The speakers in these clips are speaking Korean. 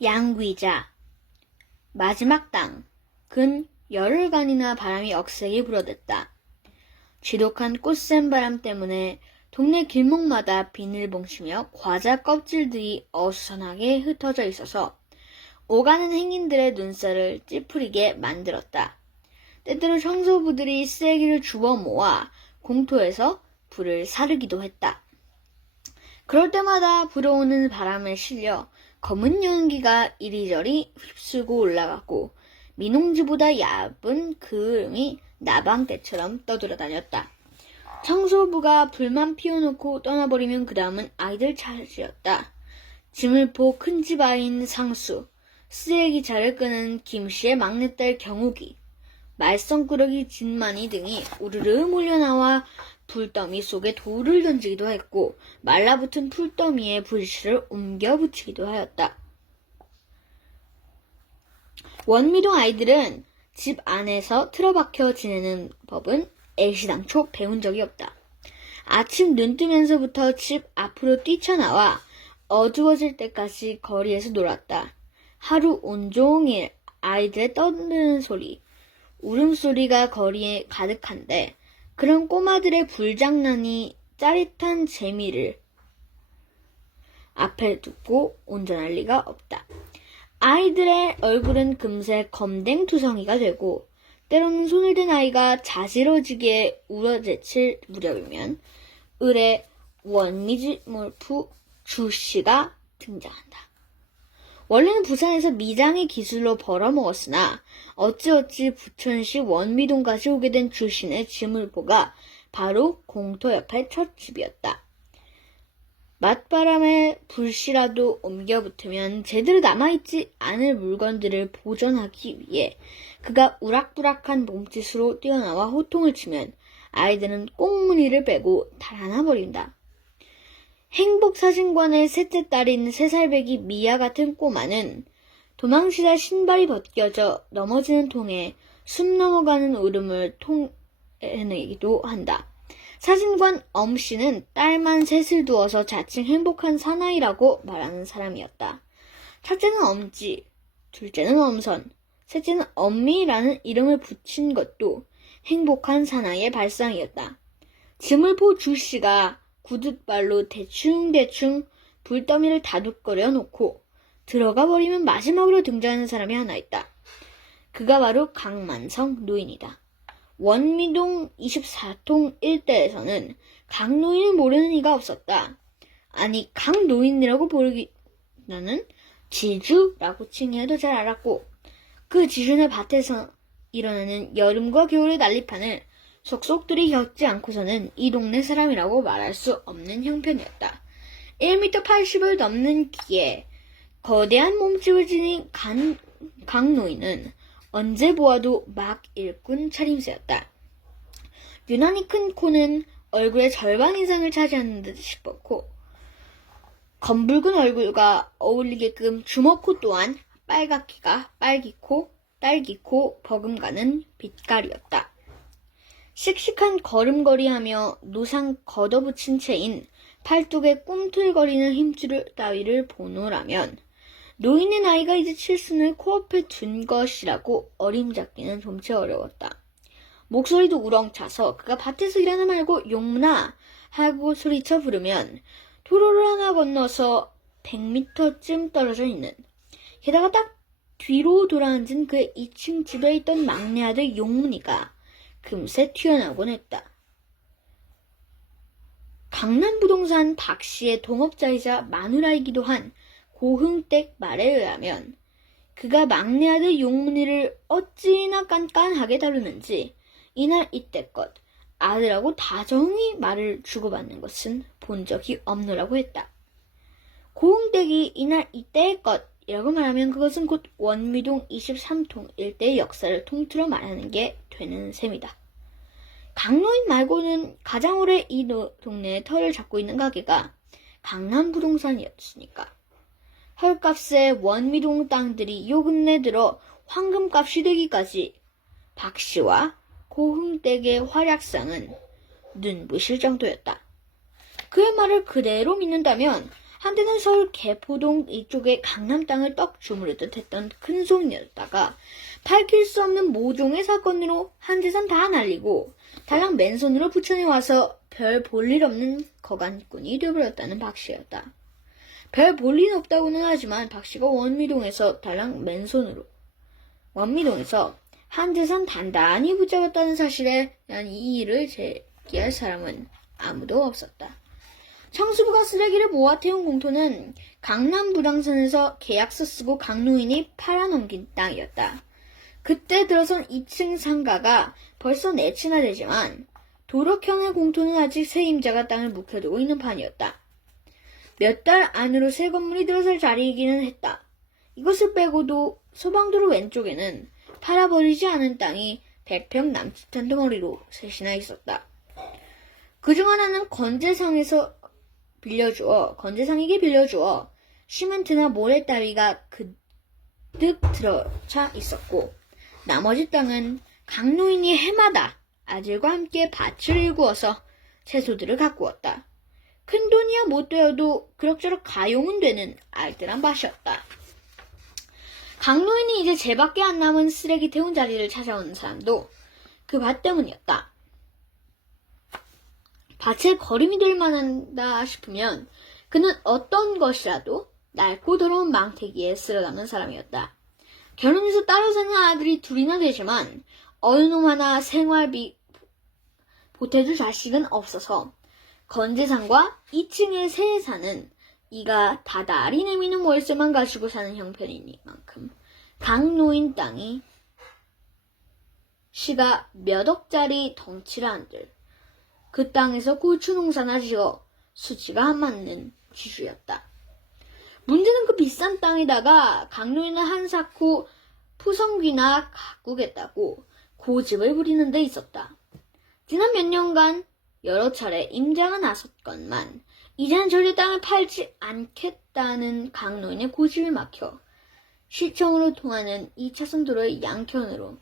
양귀자. 마지막 땅. 근 열흘간이나 바람이 억세게 불어댔다. 지독한 꽃샘 바람 때문에 동네 길목마다 비닐봉지며 과자 껍질들이 어수선하게 흩어져 있어서 오가는 행인들의 눈살을 찌푸리게 만들었다. 때때로 청소부들이 쓰레기를 주워 모아 공터에서 불을 사르기도 했다. 그럴 때마다 불어오는 바람에 실려 검은 연기가 이리저리 휩쓸고 올라갔고 민홍지보다 얇은 그을음이 나방떼처럼 떠돌아다녔다. 청소부가 불만 피워놓고 떠나버리면 그 다음은 아이들 차례였다. 짐을 포 큰 집 아이인 상수, 쓰레기차를 끄는 김씨의 막내딸 경욱이, 말썽꾸러기 진만이 등이 우르르 몰려나와 불더미 속에 돌을 던지기도 했고 말라붙은 풀더미에 불씨를 옮겨 붙이기도 하였다. 원미동 아이들은 집 안에서 틀어박혀 지내는 법은 애시당초 배운 적이 없다. 아침 눈 뜨면서부터 집 앞으로 뛰쳐나와 어두워질 때까지 거리에서 놀았다. 하루 온종일 아이들의 떠드는 소리, 울음소리가 거리에 가득한데 그런 꼬마들의 불장난이 짜릿한 재미를 앞에 두고 온전할 리가 없다. 아이들의 얼굴은 금세 검댕투성이가 되고 때로는 손을 든 아이가 자지러지게 울어제칠 무렵이면 을의 원미지몰프 주씨가 등장한다. 원래는 부산에서 미장의 기술로 벌어먹었으나 어찌어찌 부천시 원미동까지 오게 된 주씨네 지물포가 바로 공터 옆의 첫 집이었다. 맞바람에 불씨라도 옮겨 붙으면 제대로 남아있지 않을 물건들을 보존하기 위해 그가 우락부락한 몸짓으로 뛰어나와 호통을 치면 아이들은 꽁무니를 빼고 달아나 버린다. 행복사진관의 셋째 딸인 3살배기 미아 같은 꼬마는 도망치다 신발이 벗겨져 넘어지는 통에 숨 넘어가는 울음을 토해내기도 한다. 사진관 엄씨는 딸만 셋을 두어서 자칭 행복한 사나이라고 말하는 사람이었다. 첫째는 엄지, 둘째는 엄선, 셋째는 엄미라는 이름을 붙인 것도 행복한 사나이의 발상이었다. 지물포 주씨가 구둣발로 대충대충 불더미를 다둑거려 놓고 들어가 버리면 마지막으로 등장하는 사람이 하나 있다. 그가 바로 강만성 노인이다. 원미동 24통 일대에서는 강노인을 모르는 이가 없었다. 아니 강노인이라고 부르기보다는 지주라고 칭해도 잘 알았고 그 지주네 밭에서 일어나는 여름과 겨울의 난리판을 속속들이 겪지 않고서는 이 동네 사람이라고 말할 수 없는 형편이었다. 1m 80을 넘는 키에 거대한 몸집을 지닌 강노인은 언제 보아도 막 일꾼 차림새였다. 유난히 큰 코는 얼굴의 절반 이상을 차지하는 듯 싶었고 검붉은 얼굴과 어울리게끔 주먹코 또한 빨갛기가 빨기코, 딸기코, 버금가는 빛깔이었다. 씩씩한 걸음걸이하며 노상 걷어붙인 채인 팔뚝에 꿈틀거리는 힘줄 따위를 보노라면 노인의 나이가 이제 칠순을 코앞에 둔 것이라고 어림잡기는 좀채 어려웠다. 목소리도 우렁차서 그가 밭에서 일하나 말고 용나 하고 소리쳐 부르면 도로를 하나 건너서 100m쯤 떨어져 있는 게다가 딱 뒤로 돌아앉은 그의 2층 집에 있던 막내 아들 용문이가 금세 튀어나오곤 했다. 강남부동산 박씨의 동업자이자 마누라이기도 한 고흥댁 말에 의하면 그가 막내 아들 용문이를 어찌나 깐깐하게 다루는지 이날 이때껏 아들하고 다정히 말을 주고받는 것은 본 적이 없노라고 했다. 고흥댁이 이날 이때의 것이라고 말하면 그것은 곧 원미동 23통 일대의 역사를 통틀어 말하는 게 되는 셈이다. 강노인 말고는 가장 오래 이 동네에 터를 잡고 있는 가게가 강남부동산이었으니까 헐값에 원미동 땅들이 요 근래 들어 황금값이 되기까지 박씨와 고흥댁의 활약상은 눈부실 정도였다. 그의 말을 그대로 믿는다면 한때는 서울 개포동 이쪽에 강남 땅을 떡 주무르듯 했던 큰 소문이었다가 밝힐 수 없는 모종의 사건으로 한 재산 다 날리고 달랑 맨손으로 부천에 와서 별 볼 일 없는 거간꾼이 되어버렸다는 박씨였다. 별 볼 일 없다고는 하지만 박씨가 원미동에서 한 재산 단단히 붙잡았다는 사실에 대한 이의를 제기할 사람은 아무도 없었다. 청수부가 쓰레기를 모아 태운 공터는 강남 부동산에서 계약서 쓰고 강노인이 팔아넘긴 땅이었다. 그때 들어선 2층 상가가 벌써 4채나 되지만 도덕형의 공터는 아직 새 임자가 땅을 묵혀두고 있는 판이었다. 몇 달 안으로 새 건물이 들어설 자리이기는 했다. 이것을 빼고도 소방도로 왼쪽에는 팔아버리지 않은 땅이 100평 남짓한 덩어리로 셋이나 있었다. 그중 하나는 건재상에게 빌려주어 시멘트나 모래따위가 그득 들어차 있었고 나머지 땅은 강노인이 해마다 아들과 함께 밭을 일구어서 채소들을 가꾸었다. 큰돈이야 못 되어도 그럭저럭 가용은 되는 알뜰한 밭이었다. 강노인이 이제 쟤밖에 안 남은 쓰레기 태운 자리를 찾아오는 사람도 그 밭 때문이었다. 밭에 거름이 될 만하다 싶으면 그는 어떤 것이라도 낡고 더러운 망태기에 쓸어 담는 사람이었다. 결혼해서 따로 사는 아들이 둘이나 되지만 어느 놈 하나 생활비 보태줄 자식은 없어서 건재상과 2층에 새 사는 이가 다달이 내미는 월세만 가지고 사는 형편이니만큼 강노인 땅이 시가 몇 억짜리 덩치를 한들 그 땅에서 고추 농사나 지어 수치가 안 맞는 기주였다. 문제는 그 비싼 땅에다가 강노인은 한사코 푸성귀나 가꾸겠다고 고집을 부리는 데 있었다. 지난 몇 년간 여러 차례 임자가 나섰건만 이제는 절대 땅을 팔지 않겠다는 강노인의 고집이 막혀 시청으로 통하는 2차선 도로의 양편으로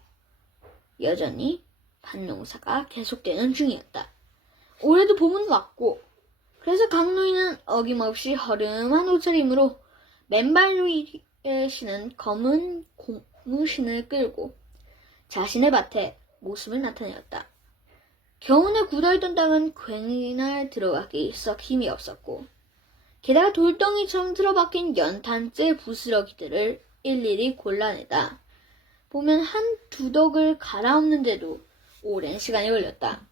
여전히 밭농사가 계속되는 중이었다. 올해도 봄은 왔고 그래서 강노인은 어김없이 허름한 옷차림으로 맨발 위에 신은 검은 고무신을 끌고 자신의 밭에 모습을 나타내었다. 겨우내 굳어있던 땅은 괜히 들어가기 썩 힘이 없었고 게다가 돌덩이처럼 틀어박힌 연탄재 부스러기들을 일일이 골라내다 보면 한두 덕을 갈아엎는데도 오랜 시간이 걸렸다.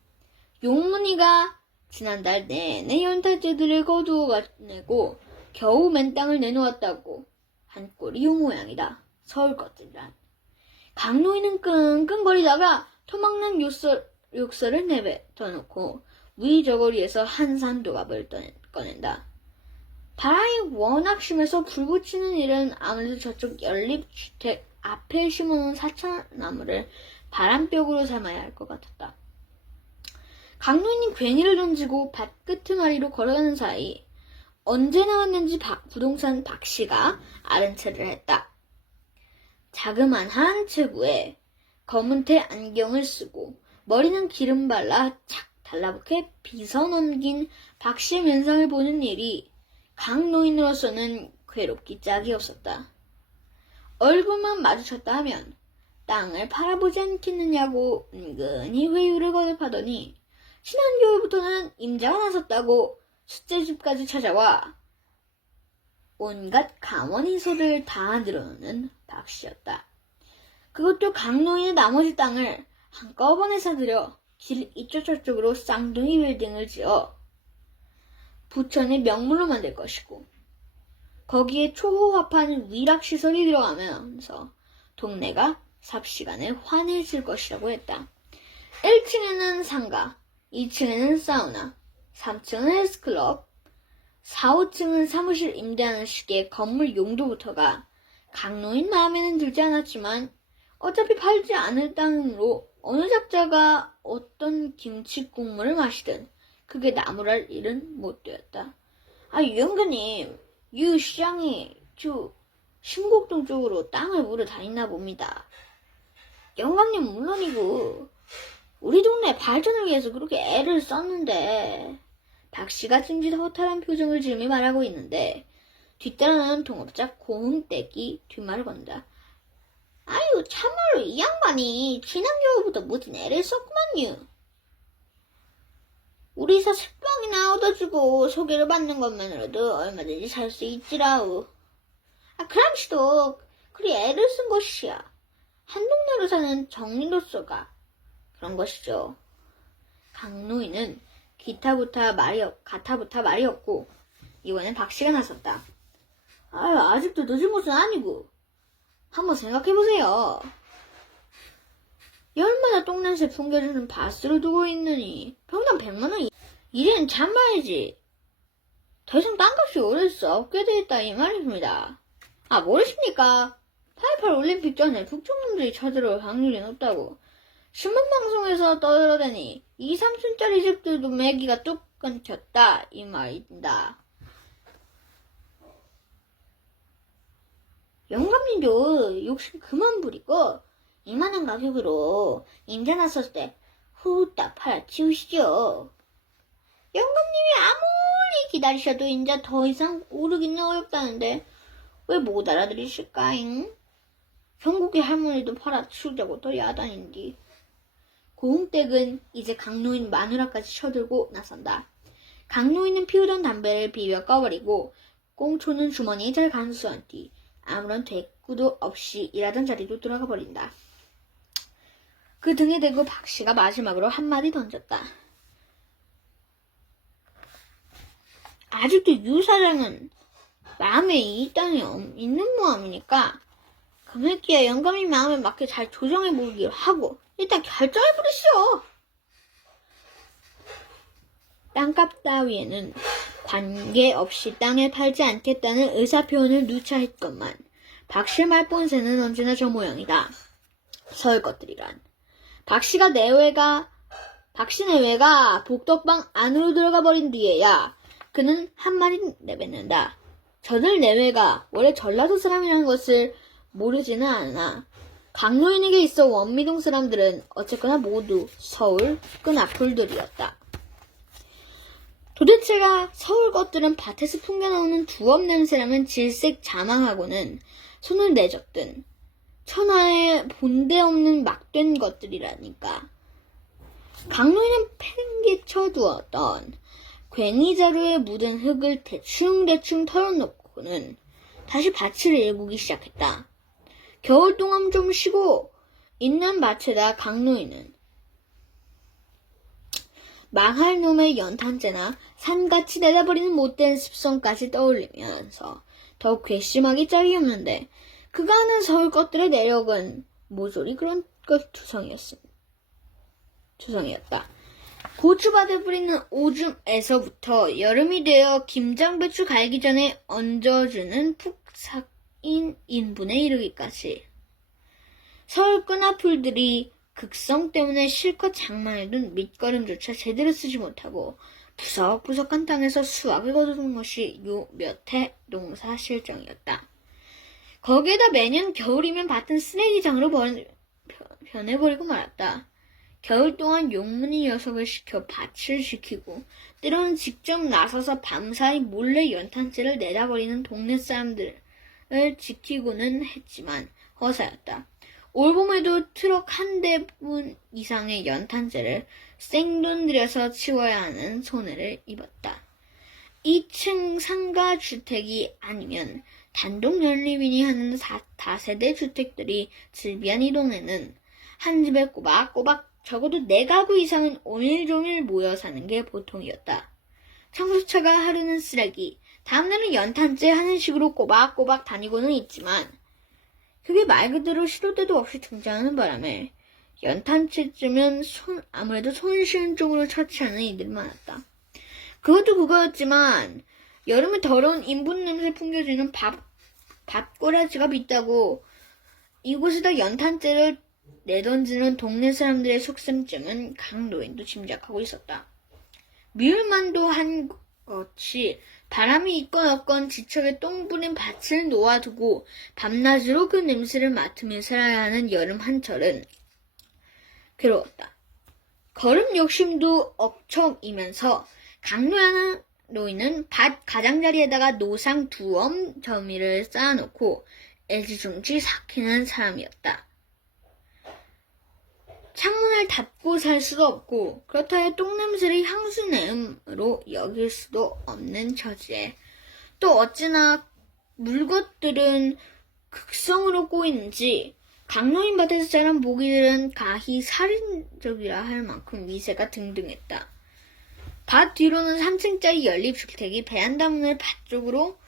용문이가 지난달 내내 연탄재들을 거두어내고 겨우 맨 땅을 내놓았다고 한 꼴이 요 모양이다. 서울 것들이란. 강노인은 끙끙거리다가 토막난 욕설을 내뱉어놓고 위저고리에서 한 산도갑을 꺼낸다. 바람이 워낙 심해서 불 붙이는 일은 아무래도 저쪽 연립주택 앞에 심어놓은 사차나무를 바람벽으로 삼아야 할 것 같았다. 강노인이 괜히를 던지고 밭 끄트머리로 걸어가는 사이 언제 나왔는지 부동산 박씨가 아른 체를 했다. 자그만한 체구에 검은테 안경을 쓰고 머리는 기름 발라 착 달라붙게 빗어 넘긴 박씨의 면상을 보는 일이 강노인으로서는 괴롭기 짝이 없었다. 얼굴만 마주쳤다 하면 땅을 팔아보지 않겠느냐고 은근히 회유를 거듭하더니 지난 겨울부터는 임자가 나섰다고 숫제집까지 찾아와 온갖 가머니소를 다 늘어놓는 박씨였다. 그것도 강노인의 나머지 땅을 한꺼번에 사들여 길 이쪽저쪽으로 쌍둥이 빌딩을 지어 부천의 명물로 만들 것이고 거기에 초호화판 위락시설이 들어가면서 동네가 삽시간에 환해질 것이라고 했다. 1층에는 상가, 2층에는 사우나, 3층은 헬스클럽, 4, 5층은 사무실 임대하는 식의 건물 용도부터가 강노인 마음에는 들지 않았지만 어차피 팔지 않을 땅으로 어느 작자가 어떤 김치 국물을 마시든 그게 나무랄 일은 못 되었다. 유영사님, 유 시장이 신곡동 쪽으로 땅을 물어 다니나 봅니다. 영감님 물론이고 우리 동네 발전을 위해서 그렇게 애를 썼는데 박씨가 찜짓 허탈한 표정을 지으며 말하고 있는데 뒤따라가는 동업자 고흥댁이 뒷말을 건다. 아유, 참말로 이 양반이 지난 겨울부터 무슨 애를 썼구만요. 우리 이사 색방이나 얻어주고 소개를 받는 것만으로도 얼마든지 살 수 있지라우. 그람시도 그리 애를 쓴 것이야. 한 동네로 사는 정리로서가 그런 것이죠. 강노인은 가타부타 말이 없고 이번엔 박씨가 나섰다. 아유, 아직도 늦은 것은 아니고 한번 생각해보세요. 열마다 똥냄새 풍겨주는 바스를 두고 있느니 평당 100만원 이제는 참말이지. 더 이상 땅값이 오를 수 없게 되었다 이 말입니다. 모르십니까? 88 올림픽 전에 북쪽놈들이 쳐들어올 확률이 높다고 신문방송에서 떠들어대니 2, 3층짜리 집들도 매기가 뚝 끊겼다 이 말입니다. 영감님도 욕심 그만 부리고 이만한 가격으로 임대 났었을 때 후딱 팔아치우시죠. 영감님이 아무리 기다리셔도 이제 더 이상 오르기는 어렵다는데 왜 못 알아들으실까잉? 형국의 할머니도 팔아치우자고 더 야단인디. 고흥댁은 이제 강노인 마누라까지 쳐들고 나선다. 강노인은 피우던 담배를 비벼 꺼버리고 꽁초는 주머니에 잘 간수한 뒤 아무런 대꾸도 없이 일하던 자리로 돌아가 버린다. 그 등에 대고 박씨가 마지막으로 한마디 던졌다. 아직도 유 사장은 마음에 있는 모함이니까 금액기에 영감님 마음에 맞게 잘 조정해보기로 하고 일단 결정해버리시오. 땅값 따위에는 관계없이 땅을 팔지 않겠다는 의사표현을 누차 했건만 박씨 말본새는 언제나 저 모양이다. 서울 것들이란. 박씨 내외가 복덕방 안으로 들어가 버린 뒤에야 그는 한마디 내뱉는다. 저들 내외가 원래 전라도 사람이라는 것을 모르지는 않으나 강노인에게 있어 원미동 사람들은 어쨌거나 모두 서울 끈앞풀들이었다. 도대체가 서울 것들은 밭에서 풍겨나오는 두업 냄새라는 질색 자망하고는 손을 내젓든 천하에 본데 없는 막된 것들이라니까. 강노인은 팽개쳐 두었던 괭이자루에 묻은 흙을 대충 털어놓고는 다시 밭을 일구기 시작했다. 겨울 동안 좀 쉬고 있는 밭에다 강노인은 망할 놈의 연탄재나 산같이 내다버리는 못된 습성까지 떠올리면서 더욱 괘씸하기 짝이 없는데 그가 하는 서울 것들의 내력은 모조리 그런 것 투성이었다. 고추밭에 뿌리는 오줌에서부터 여름이 되어 김장배추 갈기 전에 얹어주는 푹 삭인 인분에 이르기까지 서울 끈앞풀들이 극성 때문에 실컷 장만해둔 밑거름조차 제대로 쓰지 못하고 부석부석한 땅에서 수확을 거두는 것이 요 몇 해 농사 실정이었다. 거기에다 매년 겨울이면 밭은 쓰레기장으로 변해버리고 말았다. 겨울 동안 용문이 녀석을 시켜 밭을 지키고 때로는 직접 나서서 밤사이 몰래 연탄재를 내다버리는 동네 사람들을 지키고는 했지만 허사였다. 올봄에도 트럭 한 대분 이상의 연탄재를 생돈 들여서 치워야 하는 손해를 입었다. 2층 상가 주택이 아니면 단독 연립인이 하는 다세대 주택들이 즐비한 이 동네는 한 집에 꼬박꼬박 적어도 4가구 이상은 온일종일 모여 사는 게 보통이었다. 청소차가 하루는 쓰레기, 다음날은 연탄재 하는 식으로 꼬박꼬박 다니고는 있지만 그게 말 그대로 시도 때도 없이 등장하는 바람에 연탄재쯤은 아무래도 손쉬운 쪽으로 처치하는 이들이 많았다. 그것도 그거였지만 여름에 더러운 인분 냄새 풍겨지는 밥꼬라지가 빗다고 이곳에다 연탄재를 내던지는 동네 사람들의 속셈쯤은 강노인도 짐작하고 있었다. 미울만도 한 것이 바람이 있건 없건 지척에 똥 부린 밭을 놓아두고 밤낮으로 그 냄새를 맡으며 살아야 하는 여름 한철은 괴로웠다. 걸음 욕심도 억척이면서 강노하는 노인은 밭 가장자리에다가 노상 두엄 저미를 쌓아놓고 애지중지 삭히는 사람이었다. 창문을 닫고 살 수도 없고 그렇다 해 똥냄새를 향수내음으로 여길 수도 없는 처지에 또 어찌나 물것들은 극성으로 꼬이는지 강노인 밭에서 자란 모기들은 가히 살인적이라 할 만큼 위세가 등등했다. 밭 뒤로는 3층짜리 연립주택이 베란다 문을 밭 쪽으로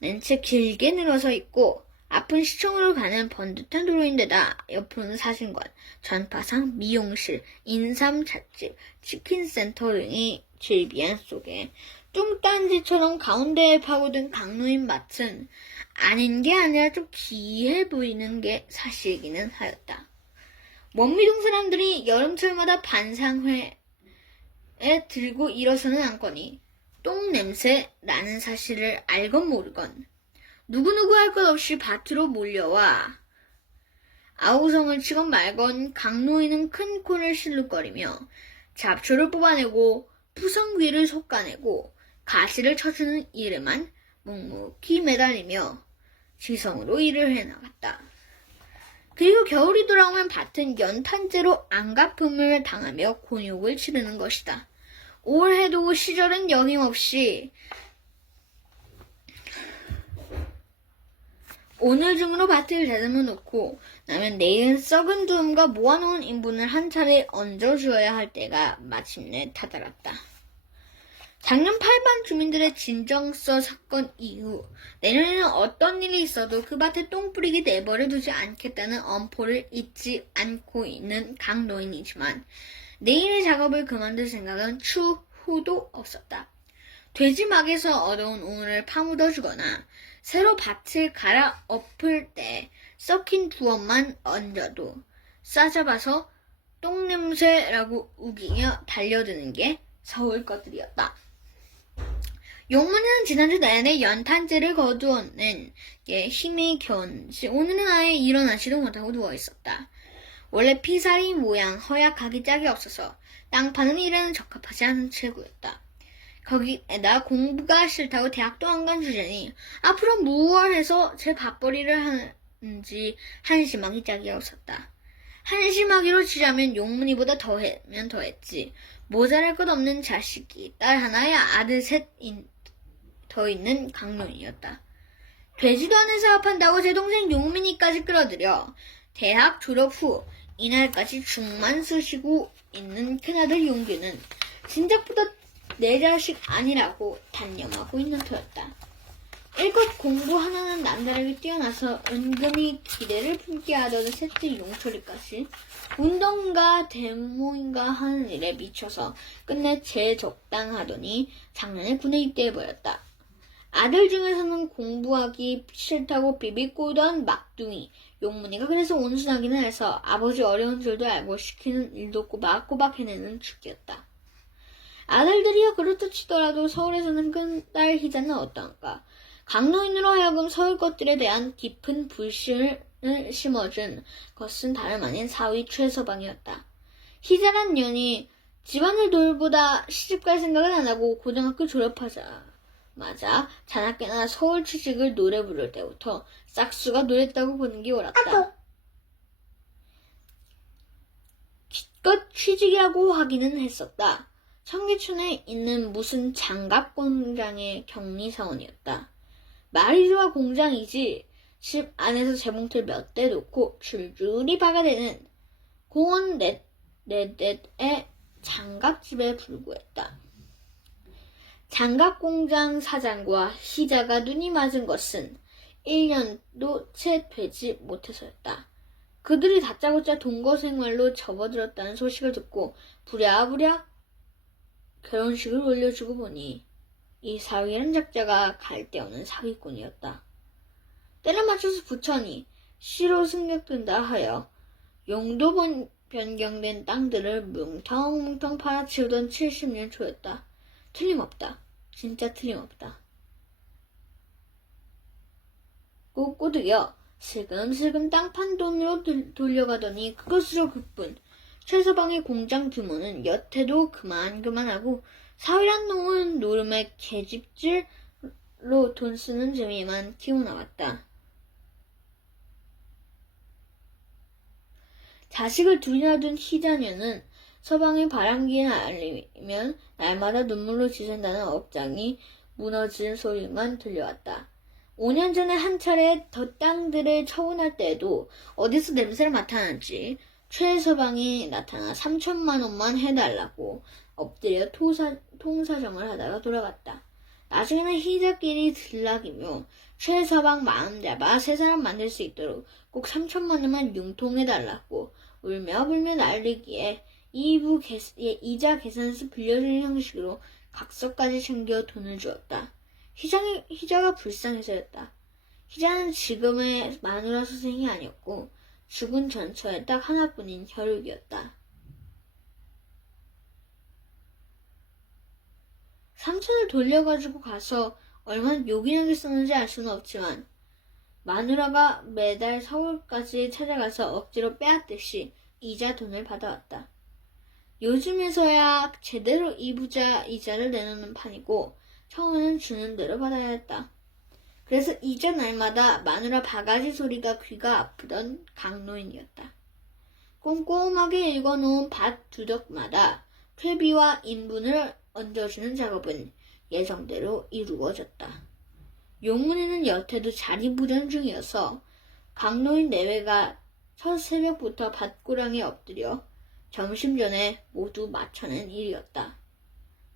낸 채 길게 늘어서 있고 앞은 시청으로 가는 번듯한 도로인데다 옆으로는 사진관, 전파상, 미용실, 인삼찻집, 치킨센터 등이 질비한 속에 뚱딴지처럼 가운데에 파고든 강노인 밭은 아닌 게 아니라 좀 기이해 보이는 게 사실이기는 하였다. 원미동 사람들이 여름철마다 반상회에 들고 일어서는 않거니 똥냄새 나는 사실을 알건 모르건 누구누구 할 것 없이 밭으로 몰려와 아우성을 치건 말건 강노인은 큰 코를 실룩거리며 잡초를 뽑아내고 푸성귀를 솎아내고 가시를 쳐주는 일에만 묵묵히 매달리며 지성으로 일을 해나갔다. 그리고 겨울이 돌아오면 밭은 연탄재로 안가품을 당하며 곤욕을 치르는 것이다. 올해도 시절은 여김없이 오늘 중으로 밭을 다듬어 놓고 나면 내일은 썩은 두음과 모아놓은 인분을 한 차례 얹어주어야 할 때가 마침내 다다랐다. 작년 8반 주민들의 진정서 사건 이후 내년에는 어떤 일이 있어도 그 밭에 똥 뿌리기 내버려 두지 않겠다는 엄포를 잊지 않고 있는 강노인이지만 내일의 작업을 그만둘 생각은 추후도 없었다. 돼지막에서 얻어온 우물을 파묻어주거나 새로 밭을 갈아 엎을 때 썩힌 두엄만 얹어도 싸잡아서 똥냄새라고 우기며 달려드는 게 서울 것들이었다. 용문이는 지난주 내내 연탄재를 거두어낸 게 힘이 겨웠는지 오늘은 아예 일어나지도 못하고 누워있었다. 원래 피살이 모양 허약하기 짝이 없어서 땅 파는 일에는 적합하지 않은 체구였다. 거기에다 공부가 싫다고 대학도 안 간 주제니 앞으로 무얼 해서 제 밥벌이를 하는지 한심하기 짝이 없었다. 한심하기로 치자면 용문이보다 더하면 더했지. 모자랄 것 없는 자식이 딸 하나에 아들 셋 더 있는 강노인이었다. 되지도 않은 사업한다고 제 동생 용민이까지 끌어들여 대학 졸업 후 이날까지 죽만 쑤시고 있는 큰아들 용규는 진작보다 내 자식 아니라고 단념하고 있는 터였다. 일껏 공부 하나는 남다르게 뛰어나서 은근히 기대를 품게 하던 셋째 용철이까지 운동가 대모인가 하는 일에 미쳐서 끝내 제적당하더니 작년에 군에 입대해버렸다. 아들 중에서는 공부하기 싫다고 비비꼬던 막둥이 용문이가 그래서 온순하기는 해서 아버지 어려운 줄도 알고 시키는 일도 꼬박꼬박 해내는 축이었다. 아들들이야 그렇다 치더라도 서울에서는 큰딸 희자는 어떠한가. 강노인으로 하여금 서울 것들에 대한 깊은 불신을 심어준 것은 다름 아닌 사위 최서방이었다. 희자란 년이 집안을 돌보다 시집갈 생각을 안 하고 고등학교 졸업하자마자 자나깨나 서울 취직을 노래 부를 때부터 싹수가 노랬다고 보는 게 옳았다. 기껏 취직이라고 하기는 했었다. 청계천에 있는 무슨 장갑 공장의 격리사원이었다. 말이 좋아 공장이지 집 안에서 재봉틀 몇 대 놓고 줄줄이 박아대는 공원 넷넷의 장갑집에 불구했다. 장갑공장 사장과 희자가 눈이 맞은 것은 1년도 채 되지 못해서였다. 그들이 다짜고짜 동거생활로 접어들었다는 소식을 듣고 부랴부랴 결혼식을 올려주고 보니 이 사위란 작자가 갈 데 없는 사기꾼이었다. 때를 맞춰서 부천이 시로 승격된다 하여 용도 변경된 땅들을 뭉텅뭉텅 팔아치우던 70년 초였다. 틀림없다. 진짜 틀림없다. 꼬꼬드여 슬금슬금 땅판 돈으로 돌려가더니 그것으로 그뿐. 최서방의 공장 규모는 여태도 그만하고 사위란 놈은 노름에 계집질로 돈 쓰는 재미만 키워나왔다. 자식을 둘이나 둔 희자녀는 서방의 바람기에 날리면 날마다 눈물로 지샌다는 업장이 무너지는 소리만 들려왔다. 5년 전에 한 차례 덧땅들을 처분할 때에도 어디서 냄새를 맡아난지 최 서방이 나타나 3천만 원만 해달라고 엎드려 통사정을 하다가 돌아갔다. 나중에는 희자끼리 들락이며 최 서방 마음 잡아 세 사람 만들 수 있도록 꼭 3천만 원만 융통해달라고 울며 불며 난리기에 이자 계산서 빌려주는 형식으로 각서까지 챙겨 돈을 주었다. 희자가 불쌍해서였다. 희자는 지금의 마누라 선생이 아니었고 죽은 전처에 딱 하나뿐인 혈육이었다. 3천을 돌려가지고 가서 얼마나 요긴하게 썼는지 알 수는 없지만 마누라가 매달 서울까지 찾아가서 억지로 빼앗듯이 이자 돈을 받아왔다. 요즘에서야 제대로 이부자 이자를 내놓는 판이고 처음에는 주는 대로 받아야 했다. 그래서 이자 날마다 마누라 바가지 소리가 귀가 아프던 강노인이었다. 꼼꼼하게 읽어놓은 밭 두덕마다 퇴비와 인분을 얹어주는 작업은 예정대로 이루어졌다. 용문이는 여태도 자리부전 중이어서 강노인 내외가 첫 새벽부터 밭고랑에 엎드려 점심 전에 모두 마쳐낸 일이었다.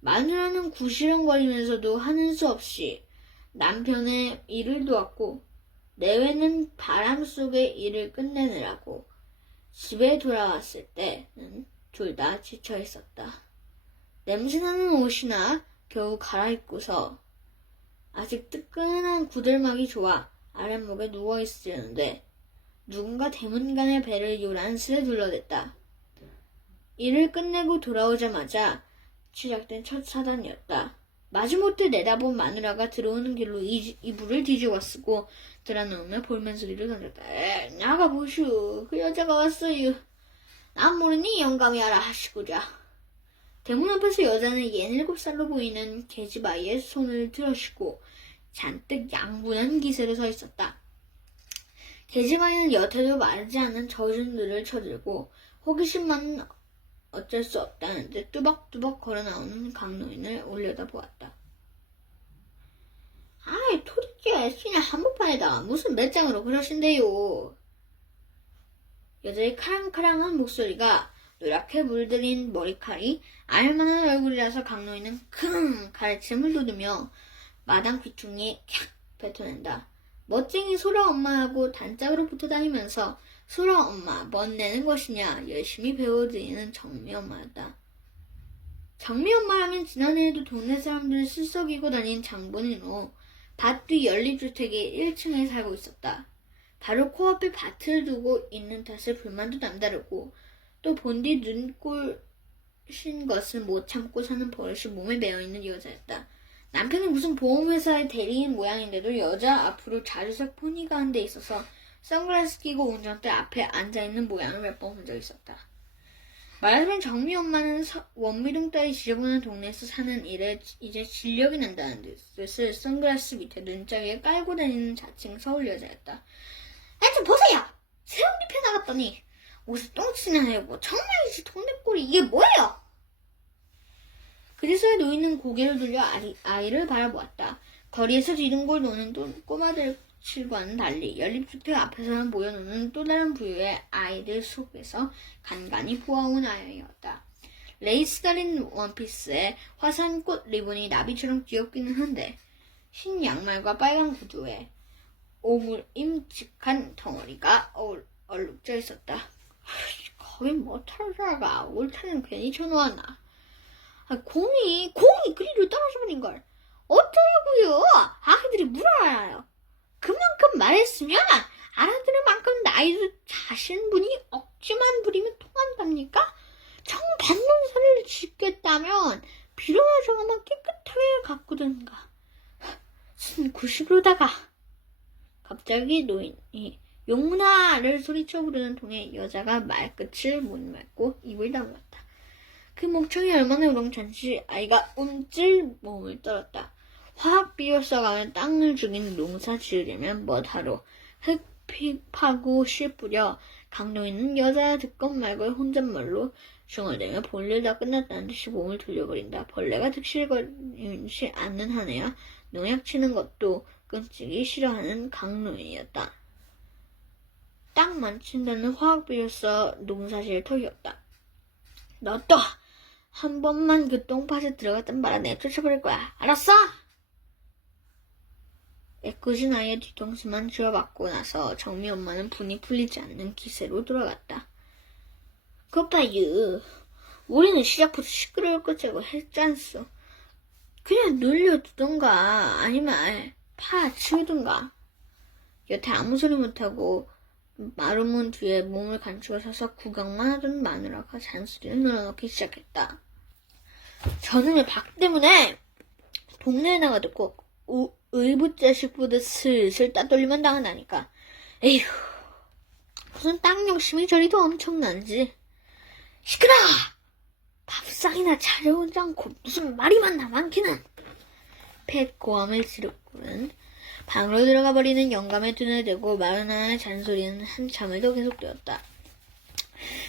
마누라는 구시렁거리면서도 하는 수 없이 남편의 일을 도왔고 내외는 바람 속의 일을 끝내느라고 집에 돌아왔을 때는 둘 다 지쳐 있었다. 냄새나는 옷이나 겨우 갈아입고서 아직 뜨끈한 구들막이 좋아 아랫목에 누워있으려는데 누군가 대문간의 배를 요란스레 둘러댔다. 일을 끝내고 돌아오자마자 시작된 첫 사단이었다. 마지못해 내다본 마누라가 들어오는 길로 이불을 뒤집어 쓰고 드러누우며 볼멘소리를 던졌다. 나가보슈. 그 여자가 왔어요. 난 모르니 영감이 알아 하시구려. 대문 앞에서 여자는 67살로 보이는 계집아이의 손을 들어쉬고 잔뜩 양분한 기세로 서 있었다. 계집아이는 여태도 마르지 않는 젖은 눈을 쳐들고 호기심만은 어쩔 수 없다는데 뚜벅뚜벅 걸어나오는 강노인을 올려다보았다. 아이 토리째 그냥 한복판에다가 무슨 몇 장으로 그러신대요. 여자의 카랑카랑한 목소리가 노랗게 물들인 머리칼이 알만한 얼굴이라서 강노인은 킁 가르침을 돋으며 마당 귀퉁이에 캬 뱉어낸다. 멋쟁이 소라 엄마하고 단짝으로 붙어다니면서 소라 엄마 멋내는 것이냐 열심히 배워드리는 정미 엄마였다. 정미 엄마라면 지난해에도 동네 사람들을 슬썩이고 다닌 장본인으로 밭 뒤 연립주택의 1층에 살고 있었다. 바로 코앞에 밭을 두고 있는 탓에 불만도 남다르고 또 본디 눈꼴 신 것을 못 참고 사는 버릇이 몸에 배어있는 여자였다. 남편은 무슨 보험회사의 대리인 모양인데도 여자 앞으로 자주색 포니가 한 데 있어서 선글라스 끼고 운전대 앞에 앉아있는 모양을 몇 번 본 적이 있었다. 말하자면 정미 엄마는 원미동 딸이 지저분한 동네에서 사는 일에 이제 진력이 난다는 뜻을 선글라스 밑에 눈자위에 깔고 다니는 자칭 서울 여자였다. 좀 보세요! 새옷 입혀 나갔더니 옷에 똥치나 해고 정말이지 동네꼴이 이게 뭐예요? 그제서야 노인은 고개를 돌려 아이를 바라보았다. 거리에서 디둥골 노는 꼬마들과는 달리 연립주택 앞에서는 모여노는 또 다른 부류의 아이들 속에서 간간히 보아온 아이였다. 레이스 달린 원피스에 화산꽃 리본이 나비처럼 귀엽기는 한데 흰 양말과 빨간 구두에 오물임직한 덩어리가 얼룩져 있었다. 거긴 뭐 털자가 올타는 괜히 쳐놓았나. 공이 그리로 떨어져버린걸. 어쩌라고요? 아기들이 물 알아요. 그만큼 말했으면 알아들을 만큼 나이도 자신분이 억지만 부리면 통한답니까? 정반론사를 짓겠다면 비료나 저거만 깨끗하게 가꾸든가. 순 90으로다가 갑자기 노인이 용문아를 소리쳐 부르는 통에 여자가 말끝을 못 맺고 입을 다물었다. 그 목청이 얼마나 우렁찬지 아이가 움찔 몸을 떨었다. 화학 비료써가며 땅을 죽인 농사 지으려면 뭐하러 흙 파고 씨 뿌려. 강노인은 여자 듣건 말고 혼잣말로 중얼대며 볼일 다 끝났다는 듯이 몸을 돌려버린다. 벌레가 득실거리지 않는 한에야 농약 치는 것도 끔찍이 싫어하는 강노인이었다. 땅 만친다는 화학비료 써 농사지을 턱이 없다. 너 또 한 번만 그 똥밭에 들어갔단 말아 내가 쫓아버릴 거야. 알았어? 애꿎은 아이의 뒤통수만 쥐어박고 나서 정미 엄마는 분이 풀리지 않는 기세로 돌아갔다. 그것 봐요. 우리는 시작부터 시끄러울 거자고 했잖소. 그냥 놀려두던가 아니면 파 치우던가. 여태 아무 소리 못하고 마른 문 뒤에 몸을 감추고 서서 구경만 하던 마누라가 잔소리를 늘어놓기 시작했다. 저놈의 박 때문에 동네에 나가도 꼭 의붓자식 보듯 슬슬 따돌리만 당한다니까. 에휴, 무슨 땅 욕심이 저리 더 엄청난지. 시끄러! 밥상이나 차려오지 않고 무슨 말이만 많기는. 팻 고함을 지르고는 방으로 들어가 버리는 영감의 눈을 대고 마누라의 잔소리는 한참을 더 계속되었다.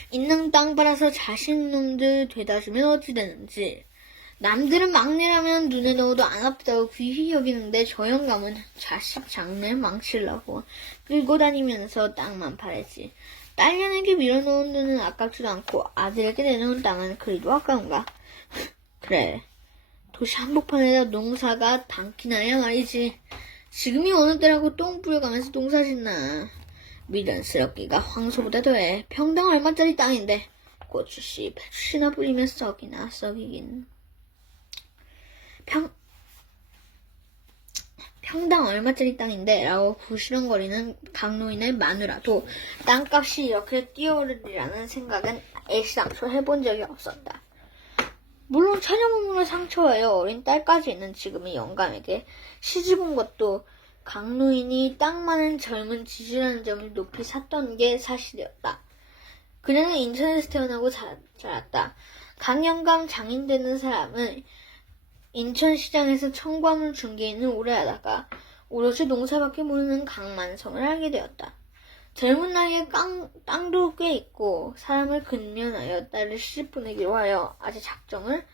있는 땅 팔아서 자신 놈들 되다주면 어찌 되는지. 남들은 막내라면 눈에 넣어도 안 아프다고 귀히 여기는데 저 영감은 자식 장래 망치려고 끌고 다니면서 땅만 팔았지. 딸년에게 밀어놓은 돈은 아깝지도 않고 아들에게 내놓은 땅은 그리도 아까운가. 그래, 도시 한복판에다 농사가 당키나야 말이지. 지금이 어느 때라고 똥 뿌려가면서 농사 짓나. 미련스럽기가 황소보다 더해. 평당 얼마짜리 땅인데 고추씨 배추씨나 뿌리면 썩이나 썩이긴. 평당 얼마짜리 땅인데 라고 부시렁거리는 강노인의 마누라도 땅값이 이렇게 뛰어오르리라는 생각은 애시당초 해본 적이 없었다. 물론 처녀몸으로 상처와요 어린 딸까지 있는 지금의 영감에게 시집 온 것도 강노인이 땅 많은 젊은 지지라는 점을 높이 샀던 게 사실이었다. 그녀는 인천에서 태어나고 자랐다. 강영감 장인 되는 사람은 인천시장에서 청과물 중개인을 오래 하다가 오롯이 농사밖에 모르는 강만성을 알게 되었다. 젊은 나이에 땅도 꽤 있고 사람을 근면하여 딸을 시집 보내기로 하여 아주 작정을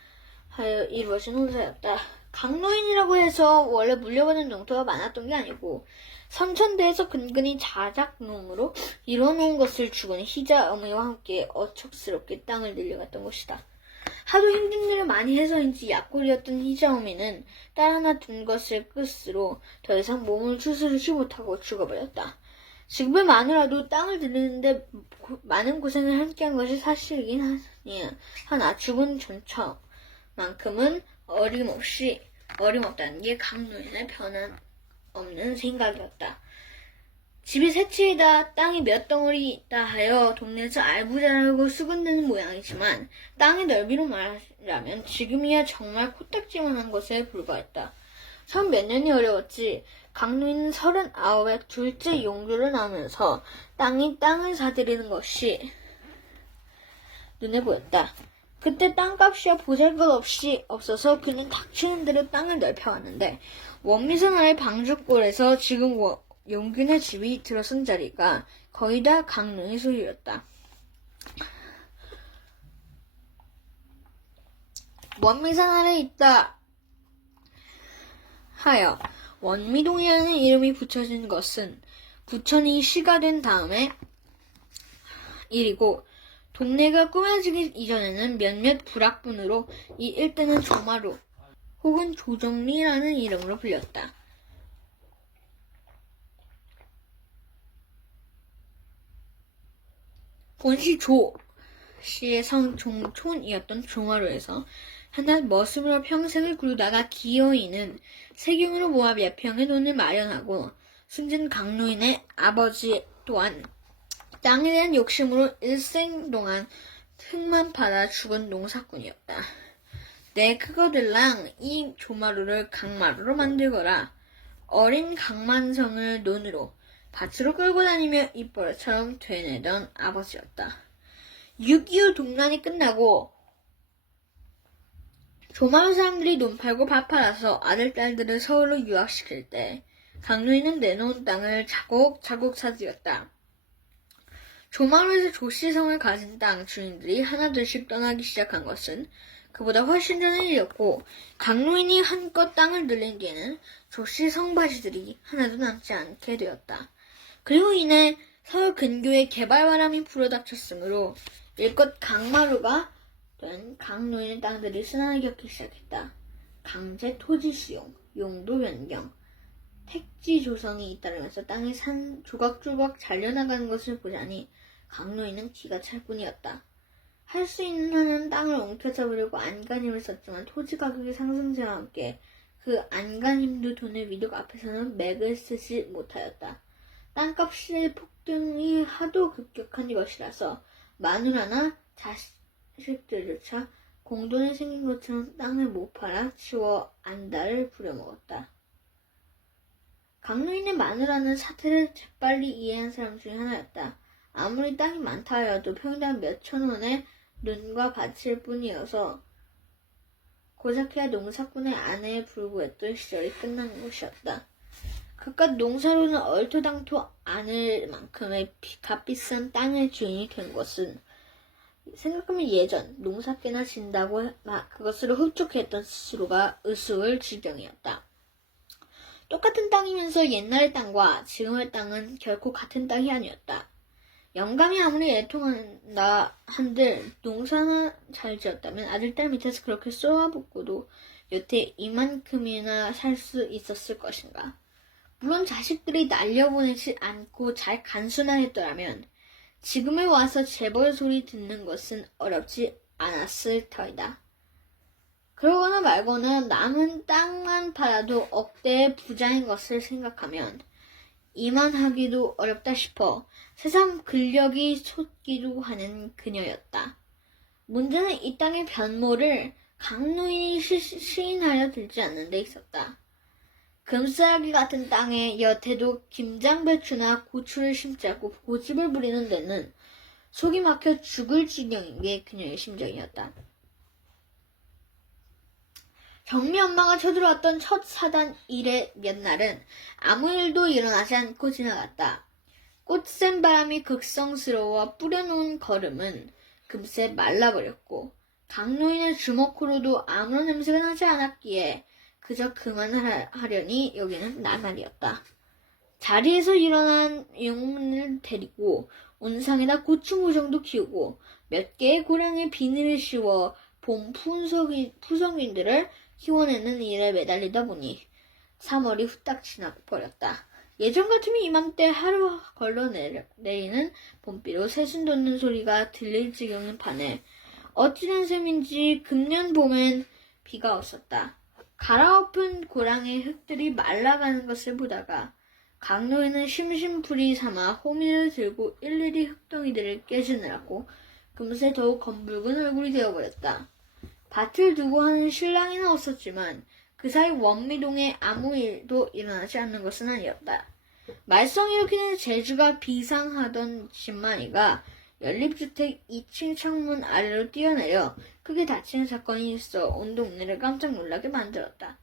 하여 이루어진 혼사였다. 강노인이라고 해서 원래 물려받은 영토가 많았던 게 아니고 선천대에서 근근히 자작농으로 이뤄놓은 것을 죽은 희자 어머니와 함께 어척스럽게 땅을 늘려갔던 것이다. 하도 힘든 일을 많이 해서인지 약골이었던 희자 어미는 딸 하나 둔 것을 끝으로 더 이상 몸을 추스르지 못하고 죽어버렸다. 지금의 마누라도 땅을 들이는데 많은 고생을 함께한 것이 사실이긴 하나 죽은 전처만큼은 어림없다는 게 강노인의 변함없는 생각이었다. 집이 세 채이다 땅이 몇 덩어리 있다 하여 동네에서 알부자라고 수군대는 모양이지만 땅의 넓이로 말하면 지금이야 정말 코딱지만한 것에 불과했다. 처음 몇 년이 어려웠지. 강노인은 39에 둘째 용조를 낳으면서 땅을 사들이는 것이 눈에 보였다. 그때 땅값이야 보잘것없이 없어서 그는 닥치는 대로 땅을 넓혀왔는데 원미선 아래 방죽골에서 지금 용균의 집이 들어선 자리가 거의 다 강릉의 소유였다. 원미산 아래 있다 하여 원미동이라는 이름이 붙여진 것은 부천이 시가 된 다음에 일이고 동네가 꾸며지기 이전에는 몇몇 불악분으로 이 일대는 조마루 혹은 조정리라는 이름으로 불렸다. 본시 조씨의 성 종촌이었던 조마루에서 한낱 머슴으로 평생을 구르다가 기어이는 세경으로 모아 몇 평의 돈을 마련하고 숨진 강노인의 아버지 또한 땅에 대한 욕심으로 일생 동안 흙만 파다 죽은 농사꾼이었다. 내 그거들랑 이 조마루를 강마루로 만들거라. 어린 강만성을 논으로 밭으로 끌고 다니며 입버릇처럼 되뇌던 아버지였다. 6.25 동란이 끝나고 조마루 사람들이 논 팔고 밥 팔아서 아들, 딸들을 서울로 유학시킬 때 강누이는 내놓은 땅을 차곡차곡 차지했다. 조마루에서 조씨성을 가진 땅 주인들이 하나둘씩 떠나기 시작한 것은 그보다 훨씬 전의 일이었고, 강누인이 한껏 땅을 늘린 뒤에는 조씨 성바지들이 하나도 남지 않게 되었다. 그리고 이내 서울 근교에 개발바람이 불어닥쳤으므로 일껏 강마루가 된 강누인의 땅들이 순환을 겪기 시작했다. 강제 토지 수용, 용도 변경, 택지 조성이 잇따르면서 땅이 조각조각 잘려나가는 것을 보자니 강누이는 기가 찰 뿐이었다. 할 수 있는 한은 땅을 옮겨잡으려고 안간힘을 썼지만 토지 가격의 상승세와 함께 그 안간힘도 돈의 위력 앞에서는 맥을 쓰지 못하였다. 땅값의 폭등이 하도 급격한 것이라서 마누라나 자식들조차 공돈이 생긴 것처럼 땅을 못 팔아 치워 안달을 부려먹었다. 강누인의 마누라는 사태를 재빨리 이해한 사람 중에 하나였다. 아무리 땅이 많다 하여도 평당 몇천 원의 논과 밭일 뿐이어서 고작해야 농사꾼의 아내에 불구했던 시절이 끝난 것이었다. 그깟 농사로는 얼토당토 않을 만큼의 값비싼 땅의 주인이 된 것은 생각하면 예전 농사깨나 진다고 그것으로 흡족했던 스스로가 으스울 지경이었다. 똑같은 땅이면서 옛날의 땅과 지금의 땅은 결코 같은 땅이 아니었다. 영감이 아무리 애통한다 한들 농사나 잘 지었다면 아들, 딸 밑에서 그렇게 쏘아붙고도 여태 이만큼이나 살 수 있었을 것인가. 물론 자식들이 날려보내지 않고 잘 간수나했더라면 지금에 와서 재벌 소리 듣는 것은 어렵지 않았을 터이다. 그러거나 말거나 남은 땅만 팔아도 억대의 부자인 것을 생각하면 이만하기도 어렵다 싶어 새삼 근력이 솟기도 하는 그녀였다. 문제는 이 땅의 변모를 강누인이 시인하여 들지 않는 데 있었다. 금싸라기 같은 땅에 여태도 김장배추나 고추를 심지 않고 고집을 부리는 데는 속이 막혀 죽을 지경인 게 그녀의 심정이었다. 경미 엄마가 쳐들어왔던 첫 사단 일의 몇 날은 아무 일도 일어나지 않고 지나갔다. 꽃샘 바람이 극성스러워 뿌려놓은 거름은 금세 말라버렸고 강노인의 주먹으로도 아무런 냄새가 나지 않았기에 그저 그만하려니 여기는 나날이었다. 자리에서 일어난 용문을 데리고 온상에다 고추무정도 키우고 몇 개의 고량에 비닐을 씌워 봄 푸성인들을 키워내는 일에 매달리다 보니 3월이 후딱 지나버렸다. 예전 같으면 이맘때 하루 걸러 내리는 봄비로 새순 돋는 소리가 들릴 지경인 판에 어찌된 셈인지 금년 봄엔 비가 없었다. 갈아엎은 고랑의 흙들이 말라가는 것을 보다가 강노인은 심심풀이 삼아 호미를 들고 일일이 흙덩이들을 깨지느라고 금세 더욱 검붉은 얼굴이 되어버렸다. 밭을 두고 하는 신랑이는 없었지만 그 사이 원미동에 아무 일도 일어나지 않는 것은 아니었다. 말썽 일으키는 재주가 비상하던 진만이가 연립주택 2층 창문 아래로 뛰어내려 크게 다치는 사건이 있어 온 동네를 깜짝 놀라게 만들었다.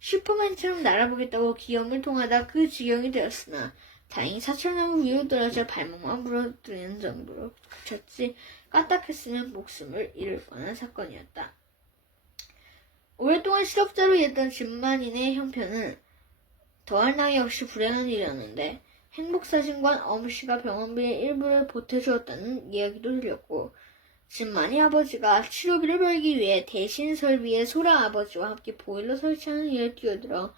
슈퍼맨처럼 날아보겠다고 기염을 통하다 그 지경이 되었으나 다행히 사철나무 위로 떨어져 발목만 부러뜨리는 정도로 그쳤지 까딱했으면 목숨을 잃을 뻔한 사건이었다. 오랫동안 실업자로 일했던 진만인의 형편은 더할 나위 없이 불행한 일이었는데 행복사진관 어무씨가 병원비의 일부를 보태주었다는 이야기도 들렸고 진만이 아버지가 치료비를 벌기 위해 대신 설비에 소라 아버지와 함께 보일러 설치하는 일에 뛰어들어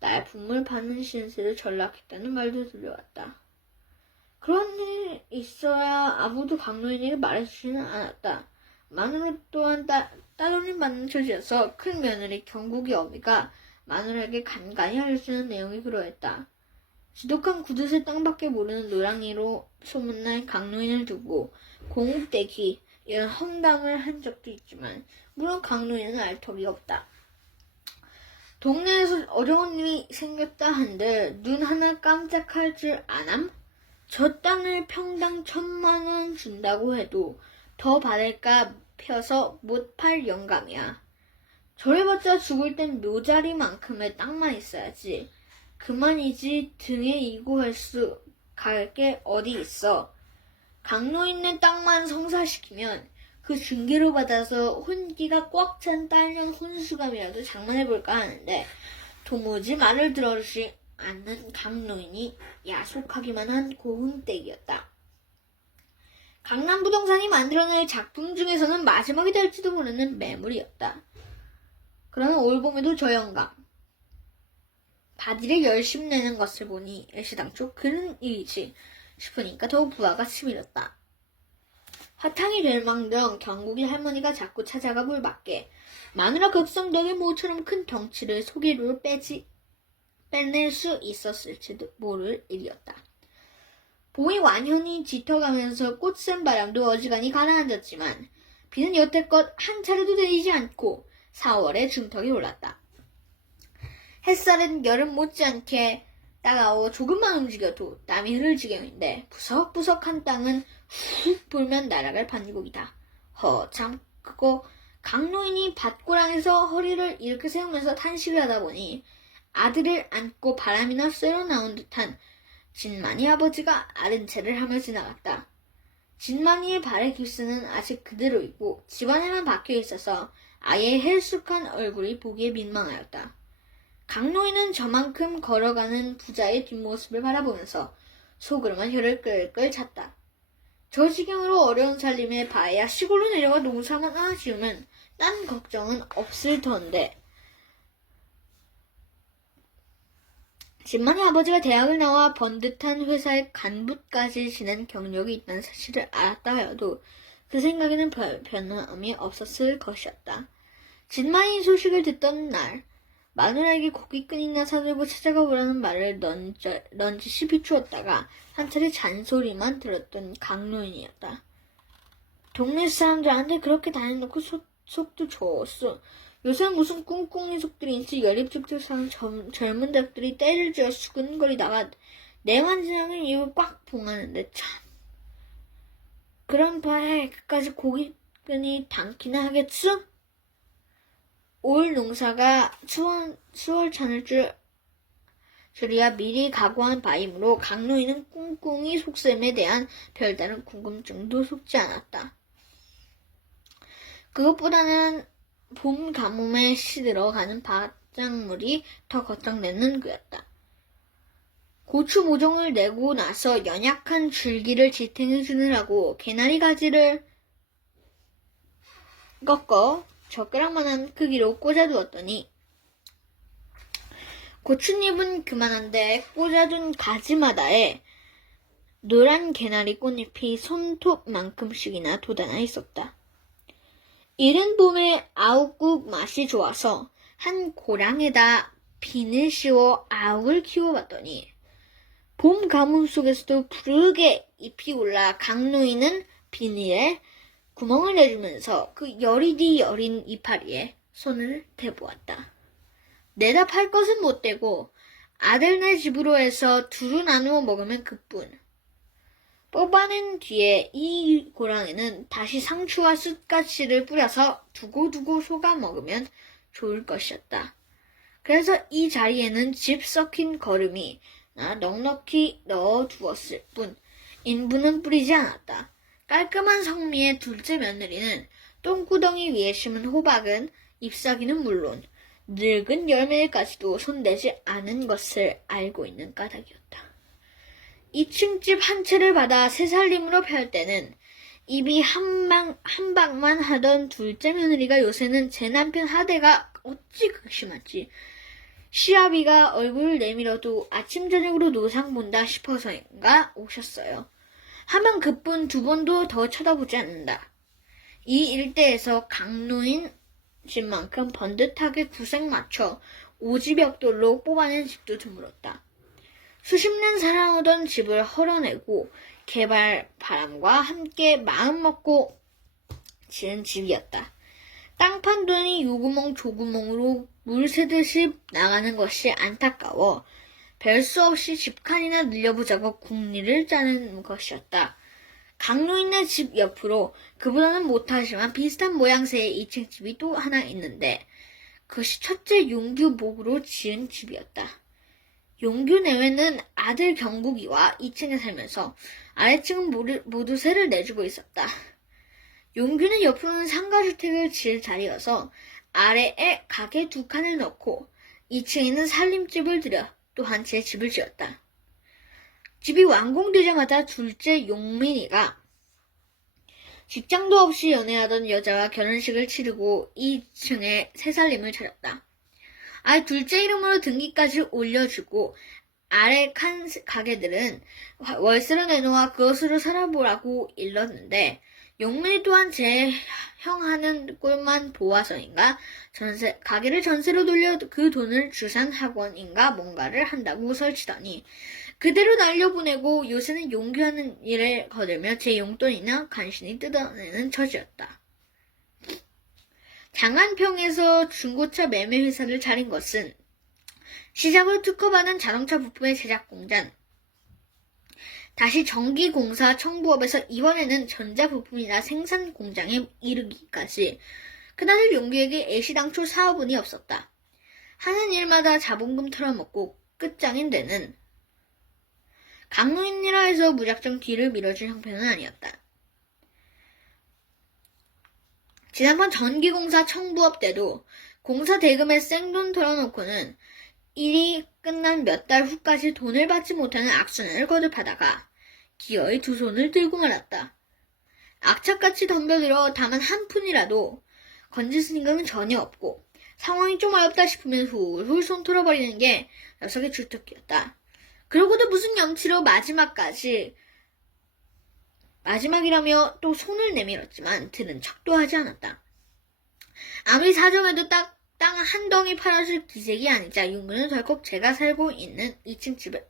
날 분물 받는 신세를 전락했다는 말도 들려왔다. 그런 일이 있어야 아무도 강노인에게 말해주지는 않았다. 마누라 또한 따돌림 받는 처지여서 큰 며느리 경국이 어미가 마누라에게 간간히 알려주는 내용이 그러했다. 지독한 구두쇠 땅밖에 모르는 노랑이로 소문난 강노인을 두고 공욱대기 이런 험담을 한 적도 있지만 물론 강노인은 알 턱이 없다. 동네에서 어려운 일이 생겼다 한들 눈 하나 깜짝할 줄 아남? 저 땅을 평당 1,000만 원 준다고 해도 더 받을까 펴서 못 팔 영감이야. 저래봤자 죽을 땐 묘자리만큼의 땅만 있어야지. 그만이지 등에 이고 갈 게 어디 있어. 강로 있는 땅만 성사시키면 그 징계로 받아서 혼기가 꽉 찬 딸년 혼수감이라도 장만해볼까 하는데 도무지 말을 들어주지 않는 강노인이 야속하기만 한 고흥댁이었다. 강남부동산이 만들어낼 작품 중에서는 마지막이 될지도 모르는 매물이었다. 그러면 올봄에도 저 영감 바디를 열심히 내는 것을 보니 애시당초 그런 일이지 싶으니까 더욱 부하가 치밀었다. 화탕이 될 망정 경국의 할머니가 자꾸 찾아가 물밖에 마누라 급성덕의 모처럼 큰 덩치를 소개로 빼낼 수 있었을지도 모를 일이었다. 봄이 완연히 짙어가면서 꽃샘 바람도 어지간히 가라앉았지만 비는 여태껏 한 차례도 내리지 않고 4월에 중턱이 올랐다. 햇살은 여름 못지않게 따가워 조금만 움직여도 땀이 흐를 지경인데 부석부석한 땅은 훅 불면 날아갈 반죽이다. 참 크고 강노인이 밭고랑에서 허리를 이렇게 세우면서 탄식을 하다 보니 아들을 안고 바람이나 쐬러 나온 듯한 진만이 아버지가 아른 채를 하며 지나갔다. 진만이의 발의 깁스는 아직 그대로이고 집안에만 박혀 있어서 아예 헬쑥한 얼굴이 보기에 민망하였다. 강노인은 저만큼 걸어가는 부자의 뒷모습을 바라보면서 속으로만 혀를 끌끌 찼다. 저 지경으로 어려운 살림에 바에야 시골로 내려가 농사만 하나 지으면 딴 걱정은 없을 터인데 진만이 아버지가 대학을 나와 번듯한 회사의 간부까지 지낸 경력이 있다는 사실을 알았다 하여도 그 생각에는 별 변함이 없었을 것이었다. 진만이 소식을 듣던 날 마누라에게 고깃끈이나 사들고 찾아가 보라는 말을 넌지시 비추었다가 한 차례 잔소리만 들었던 강노인이었다. 동네 사람들한테 그렇게 다녀놓고 속도 좋았어. 요새 무슨 꿍꿍이 속들인지 연립죽들 사는 젊은 닭들이 때를 지어 수근거리다가 내만 지나면 입을 꽉 봉하는데 참. 그런 바에 그까지 고깃끈이 당키나 하겠어? 올 농사가 수월찮을 줄이야 미리 각오한 바이므로 강노인은 꿍꿍이 속셈에 대한 별다른 궁금증도 속지 않았다. 그것보다는 봄 가뭄에 시들어가는 밭작물이 더 걱정되는 그였다. 고추 모종을 내고 나서 연약한 줄기를 지탱해 주느라고 개나리 가지를 꺾어 젓가락만한 크기로 꽂아두었더니 고추잎은 그만한데 꽂아둔 가지마다에 노란 개나리 꽃잎이 손톱만큼씩이나 돋아나 있었다. 이른 봄에 아욱국 맛이 좋아서 한 고랑에다 비늘 씌워 아욱을 키워봤더니 봄 가뭄 속에서도 푸르게 잎이 올라 강노인은 비닐에 구멍을 내주면서 그 여리디 여린 이파리에 손을 대보았다. 내다 팔 것은 못 되고 아들네 집으로 해서 두루 나누어 먹으면 그뿐. 뽑아낸 뒤에 이 고랑에는 다시 상추와 숯가시를 뿌려서 두고두고 속아 먹으면 좋을 것이었다. 그래서 이 자리에는 집 썩힌 거름이 넉넉히 넣어두었을 뿐 인분은 뿌리지 않았다. 깔끔한 성미의 둘째 며느리는 똥구덩이 위에 심은 호박은 잎사귀는 물론 늙은 열매까지도 손대지 않은 것을 알고 있는 까닭이었다. 2층 집 한 채를 받아 새살림으로 펼 때는 입이 한 방만 하던 둘째 며느리가 요새는 제 남편 하대가 어찌 그심하지. 시아비가 얼굴을 내밀어도 아침 저녁으로 노상 본다 싶어서인가 오셨어요. 하면 그뿐 두 번도 더 쳐다보지 않는다. 이 일대에서 강노인 집만큼 번듯하게 구색 맞춰 오지벽돌로 뽑아낸 집도 드물었다. 수십 년 살아오던 집을 헐어내고 개발 바람과 함께 마음먹고 지은 집이었다. 땅판 돈이 요구멍 조구멍으로 물 새듯이 나가는 것이 안타까워 별 수 없이 집칸이나 늘려보자고 궁리를 짜는 것이었다. 강노인네 집 옆으로 그보다는 못하지만 비슷한 모양새의 2층 집이 또 하나 있는데 그것이 첫째 용규 목으로 지은 집이었다. 용규 내외는 아들 경국이와 2층에 살면서 아래층은 모두 세를 내주고 있었다. 용규는 옆으로는 상가주택을 지을 자리여서 아래에 가게 2칸을 넣고 2층에는 살림집을 들여 또 한 채의 집을 지었다. 집이 완공되자마자 둘째 용민이가 직장도 없이 연애하던 여자와 결혼식을 치르고 2층에 새살림을 차렸다. 아예 둘째 이름으로 등기까지 올려주고 아래 칸 가게들은 월세로 내놓아 그것으로 살아보라고 일렀는데 용민이 또한 제 형 하는 꼴만 보아서인가 가게를 전세로 돌려 그 돈을 주산학원인가 뭔가를 한다고 설치더니 그대로 날려보내고 요새는 용규하는 일에 거들며 제 용돈이나 간신히 뜯어내는 처지였다. 장안평에서 중고차 매매 회사를 차린 것은 시작으로 특허받은 자동차 부품의 제작 공장, 다시 전기공사 청부업에서 이번에는 전자부품이나 생산 공장에 이르기까지 그나들 용규에게 애시당초 사업운이 없었다. 하는 일마다 자본금 털어먹고 끝장인 데는 강노인이라 해서 무작정 뒤를 밀어준 형편은 아니었다. 지난번 전기공사 청부업 때도 공사 대금에 생돈 털어놓고는 일이 끝난 몇 달 후까지 돈을 받지 못하는 악순환을 거듭하다가 기어이 2손을 들고 말았다. 악착같이 덤벼들어 다만 한 푼이라도 건질 생각은 전혀 없고 상황이 좀 어렵다 싶으면 훌훌 손 털어버리는 게 녀석의 주특기였다. 그러고도 무슨 염치로 마지막이라며 또 손을 내밀었지만 들은 척도 하지 않았다. 아무리 사정해도 땅 한 덩이 팔아줄 기색이 아니자 용규는 덜컥 제가 살고 있는 2층 집에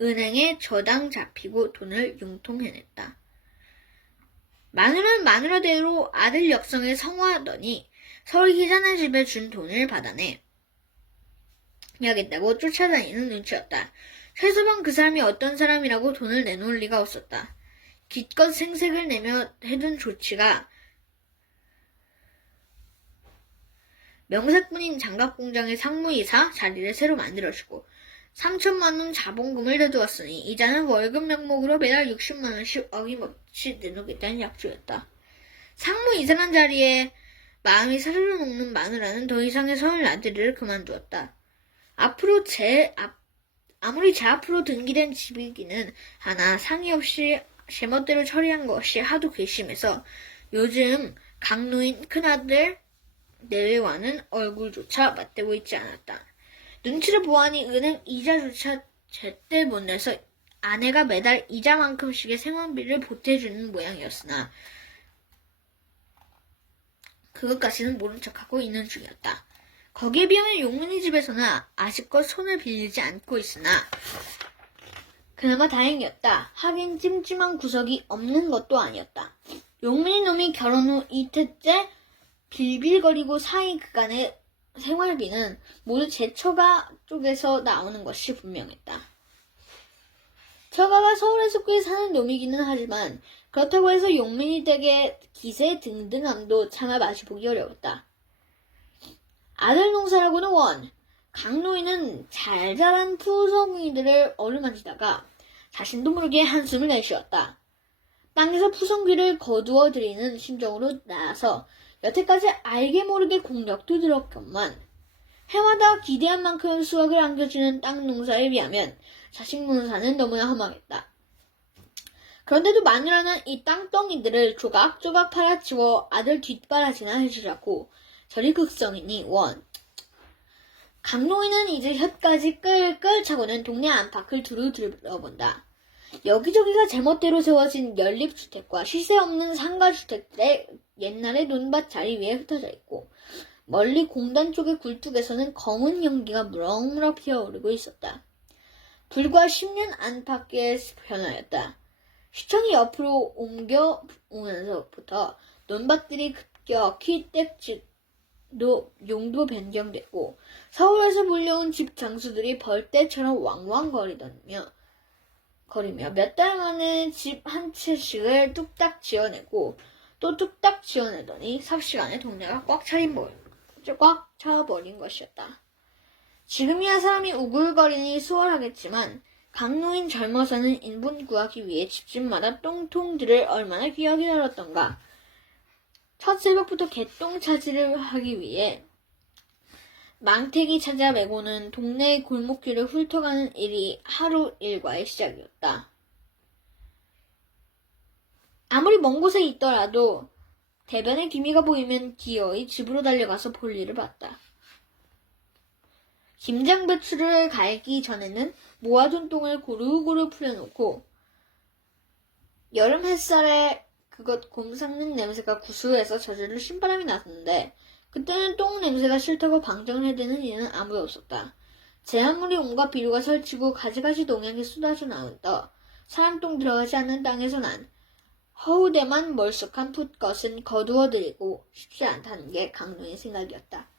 은행에 저당 잡히고 돈을 융통해냈다. 마누라는 마누라대로 아들 역성에 성화하더니 서울 희자네 집에 준 돈을 받아내 야겠다고 쫓아다니는 눈치였다. 최소한 그 사람이 어떤 사람이라고 돈을 내놓을 리가 없었다. 기껏 생색을 내며 해둔 조치가 명색뿐인 장갑공장의 상무이사 자리를 새로 만들어주고 3천만 원 자본금을 내두었으니 이자는 월급 명목으로 매달 60만 원씩 어김없이 내놓겠다는 약조였다. 상무이사란 자리에 마음이 사르르 녹는 마누라는 더 이상의 서울 아들을 그만두었다. 아무리 제 앞으로 등기된 집이기는 하나 상의 없이 제멋대로 처리한 것이 하도 괘씸해서 요즘 강노인 큰아들 내외와는 얼굴조차 맞대고 있지 않았다. 눈치를 보아하니 은행 이자조차 제때 못 내서 아내가 매달 이자만큼씩의 생활비를 보태주는 모양이었으나 그것까지는 모른 척하고 있는 중이었다. 거기에 비하면 용민이 집에서는 아직껏 손을 빌리지 않고 있으나 그나마 다행이었다. 하긴 찜찜한 구석이 없는 것도 아니었다. 용민이 놈이 결혼 후 이틀째 빌빌거리고 사이 그간의 생활비는 모두 제 처가 쪽에서 나오는 것이 분명했다. 처가가 서울에서 꽤 사는 놈이기는 하지만 그렇다고 해서 용민이 댁의 기세 등등함도 차마 마주보기 어려웠다. 아들 농사라고는 원, 강노인은 잘 자란 푸성이들을 어루만지다가 자신도 모르게 한숨을 내쉬었다. 땅에서 푸성귀를 거두어 들이는 심정으로 나아서 여태까지 알게 모르게 공력도 들었건만 해마다 기대한 만큼 수확을 안겨주는 땅 농사에 비하면 자식 농사는 너무나 험하겠다. 그런데도 마누라는 이 땅덩이들을 조각조각 팔아치워 아들 뒷바라지나 해주려고 저리 극성이니 원. 강노인은 이제 혀까지 끌끌 차고는 동네 안팎을 두루 둘러본다. 여기저기가 제멋대로 세워진 연립주택과 시세 없는 상가주택들의 옛날의 논밭 자리 위에 흩어져 있고 멀리 공단 쪽의 굴뚝에서는 검은 연기가 무럭무럭 피어오르고 있었다. 불과 10년 안팎의 변화였다. 시청이 옆으로 옮겨오면서부터 논밭들이 급격히 용도 변경됐고 서울에서 몰려온 집 장수들이 벌떼처럼 왕왕거리며 몇 달 만에 집 한 채씩을 뚝딱 지어내고 또 뚝딱 지어내더니 삽시간에 동네가 꽉 차린 모양. 꽉 차버린 것이었다. 지금이야 사람이 우글거리니 수월하겠지만 강노인 젊어서는 인분 구하기 위해 집집마다 똥통들을 얼마나 귀하게 다뤘던가. 첫 새벽부터 개똥 차지를 하기 위해 망태기 찾아 메고는 동네의 골목길을 훑어가는 일이 하루 일과의 시작이었다. 아무리 먼 곳에 있더라도 대변의 기미가 보이면 기어이 집으로 달려가서 볼일을 봤다. 김장배추를 갈기 전에는 모아둔 똥을 고루고루 풀려놓고 여름 햇살에 그것 곰 삭는 냄새가 구수해서 저절로 신바람이 났는데 그때는 똥 냄새가 싫다고 방정을 해대는 이는 아무도 없었다. 제한물이 온갖 비료가 설치고 가지가지 농약이 쏟아져 나온다. 사람 똥 들어가지 않는 땅에서 난 허우대만 멀쑥한 풋것은 거두어들이고 쉽지 않다는 게 강노의 생각이었다.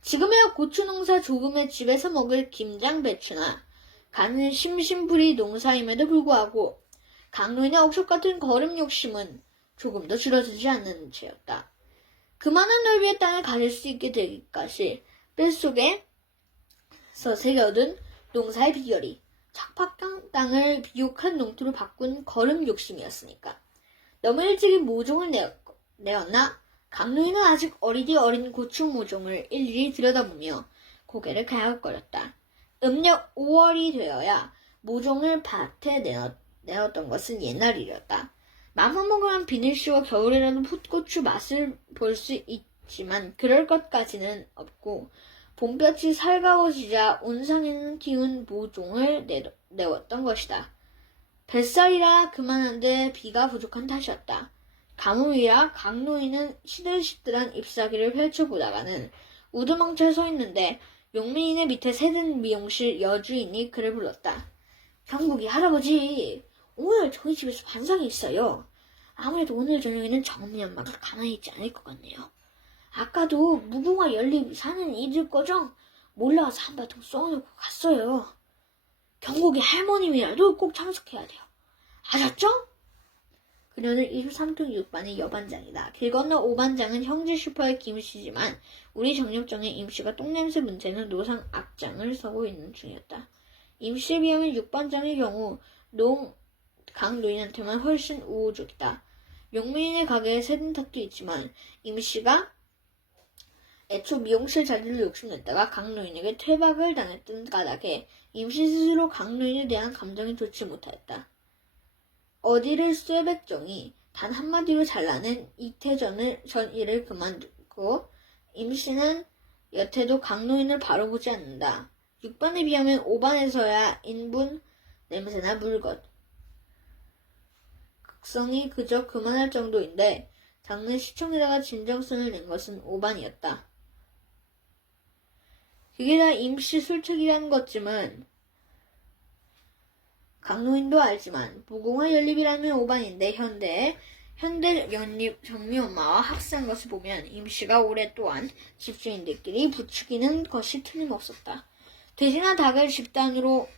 지금이야 고추 농사 조금의 집에서 먹을 김장 배추나 가는 심심풀이 농사임에도 불구하고 강노인의 억속 같은 거름 욕심은 조금도 줄어들지 않는 채였다. 그만한 넓이의 땅을 가질 수 있게 되기까지 뱃속에서 새겨둔 농사의 비결이 척박한 땅을 비옥한 농토로 바꾼 거름 욕심이었으니까. 너무 일찍이 모종을 내었나? 강노인은 아직 어리디 어린 고추 모종을 일일이 들여다보며 고개를 갸웃거렸다. 음력 5월이 되어야 모종을 밭에 내었던 것은 옛날 일이었다. 맘만 먹으면 비늘 씌워 겨울에라도 풋고추 맛을 볼 수 있지만 그럴 것까지는 없고 봄볕이 살가워지자 온상에는 튀운 모종을 내었던 것이다. 뱃살이라 그만한데 비가 부족한 탓이었다. 가뭄이라 강노인은 시들시들한 잎사귀를 펼쳐보다가는 우두망쳐 서 있는데 용민이네 밑에 새든 미용실 여주인이 그를 불렀다. 경국이 할아버지, 오늘 저희 집에서 반상이 있어요. 아무래도 오늘 저녁에는 정미 엄마가 가만히 있지 않을 것 같네요. 아까도 무궁화 연립 사는 이들 거죠? 몰라서 한 바통 쏘아놓고 갔어요. 경국이 할머님이라도 꼭 참석해야 돼요. 아셨죠? 그녀는 23통 6반의 여반장이다. 길 건너 5반장은 형제 슈퍼의 김씨지만 우리 정육정의 임씨가 똥냄새 문제는 노상 악장을 서고 있는 중이었다. 임씨에 비하면 6반장의 경우 강노인한테만 훨씬 우호적이다. 용민의 가게에 새든탑도 있지만 임씨가 애초 미용실 자리를 욕심냈다가 강노인에게 퇴박을 당했던 까닭에 임씨 스스로 강노인에 대한 감정이 좋지 못하였다. 어디를 쇠백정이 단 한마디로 잘라낸 전 일을 그만두고 임씨는 여태도 강노인을 바로 보지 않는다. 6반에 비하면 5반에서야 인분 냄새나 물것 극성이 그저 그만할 정도인데 장례시청에다가 진정성을 낸 것은 5반이었다. 그게 다 임씨 술책이라는 것쯤은 강노인도 알지만 무궁화 연립이라면 5반인데 현대 연립 정미엄마와 합세한 것을 보면 임씨가 오랫동안 집주인들끼리 부추기는 것이 틀림없었다. 돼지나 닭을 집단으로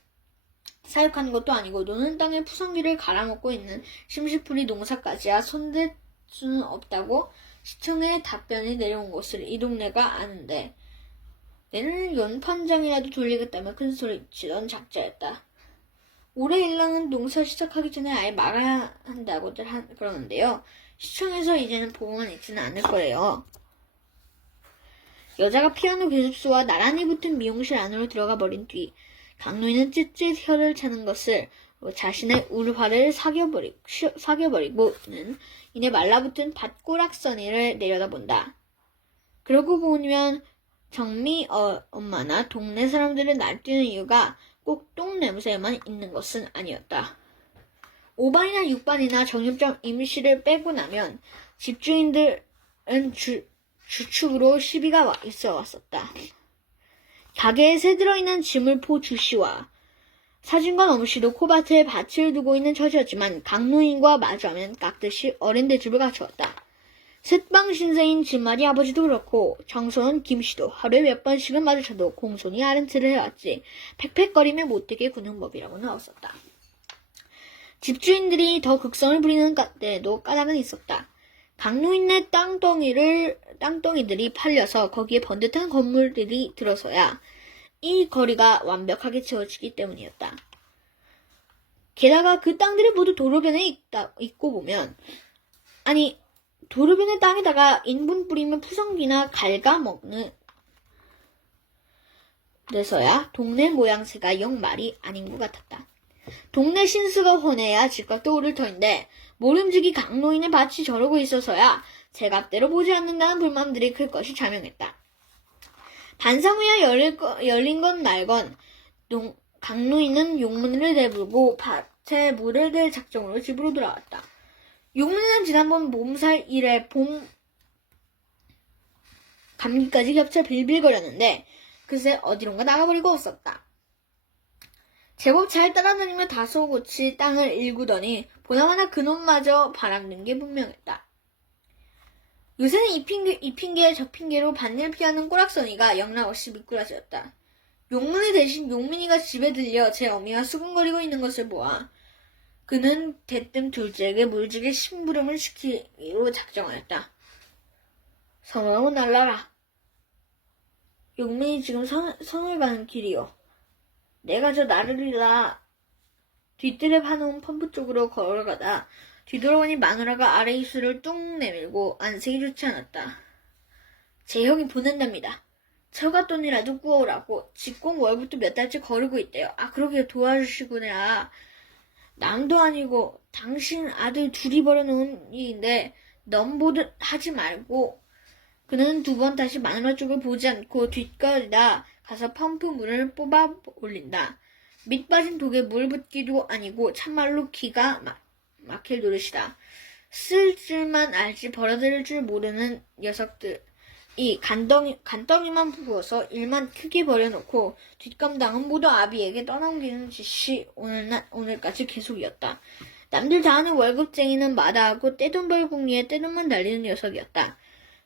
사육하는 것도 아니고 노는 땅에 푸성기를 갈아먹고 있는 심시풀이 농사까지야 손댈 수는 없다고 시청에 답변이 내려온 것을 이 동네가 아는데 내는 연판장이라도 돌리겠다며 큰소리 치던 작자였다. 올해 일랑은 농사 시작하기 전에 아예 말아야 한다고들 그러는데요. 시청에서 이제는 보고만 있지는 않을 거래요. 여자가 피아노 교습소와 나란히 붙은 미용실 안으로 들어가 버린 뒤 강노인은 찢찢 혀를 차는 것을 자신의 울화를 사겨버리고는 이내 말라붙은 밭꼬락서니를 내려다본다. 그러고 보면 정미 엄마나 동네 사람들을 날뛰는 이유가 꼭 똥 냄새에만 있는 것은 아니었다. 5반이나 6반이나 정육점 임씨를 빼고 나면 집주인들은 주축으로 시비가 있어 왔었다. 가게에 새 들어있는 지물포 주씨와 사진관 엄씨도 코밭에 밭을 두고 있는 처지였지만 강노인과 마주하면 깍듯이 어린데 집을 갖추었다. 셋방 신세인 진말이 아버지도 그렇고 정소는 김씨도 하루에 몇 번씩은 마주쳐도 공손히 아른트를 해왔지 팩팩거리며 못되게 구는 법이라고 나왔었다. 집주인들이 더 극성을 부리는 때에도 까닭은 있었다. 강노인네 땅덩이를 땅덩이들이 팔려서 거기에 번듯한 건물들이 들어서야 이 거리가 완벽하게 채워지기 때문이었다. 게다가 그 땅들이 모두 도로변에 있고 보면, 아니, 도로변의 땅에다가 인분 뿌리면 푸성기나 갉아먹는 데서야 동네 모양새가 영 말이 아닌 것 같았다. 동네 신수가 혼해야 집값 떠오를 터인데 모름지기 강노인의 밭이 저러고 있어서야 제값대로 보지 않는다는 불만들이 클 것이 자명했다. 반상 후에 열린 건 말건 강노인은 용문을 내불고 밭에 물을 댈 작정으로 집으로 돌아왔다. 용문은 지난번 몸살 이래 봄 감기까지 겹쳐 빌빌거렸는데 그새 어디론가 나가버리고 없었다. 제법 잘 따라다니며 다소곳이 땅을 일구더니 보나마나 그놈마저 바람든 게 분명했다. 요새는 이 핑계 저 핑계로 반일 피하는 꼬락서니가 영락없이 미꾸라지였다. 용문이 대신 용민이가 집에 들려 제 어미가 수근거리고 있는 것을 보아 그는 대뜸 둘째에게 물지게 심부름을 시키기로 작정하였다. 성하고 날라라. 용민이 지금 성을 가는 길이요. 내가 저 나르리라 뒷뜰에 파놓은 펌프 쪽으로 걸어가다 뒤돌아보니 마누라가 아래 입술을 뚝 내밀고 안색이 좋지 않았다. 제 형이 보낸답니다. 처갓돈이라도 구워오라고 직공 월급도 몇 달째 거르고 있대요. 아 그러게 도와주시구나. 남도 아니고 당신 아들 둘이 벌여놓은 일인데 넘보듯 하지 말고. 그는 두 번 다시 마누라 쪽을 보지 않고 뒷거리다 가서 펌프 물을 뽑아 올린다. 밑 빠진 독에 물 붓기도 아니고 참말로 기가 막힐 노릇이다. 쓸 줄만 알지 벌어들일 줄 모르는 녀석들이 간덩이만 부어서 일만 크게 벌여놓고 뒷감당은 모두 아비에게 떠넘기는 짓이 오늘까지 계속이었다. 남들 다 하는 월급쟁이는 마다하고 떼돈 벌 궁리에 떼돈만 달리는 녀석이었다.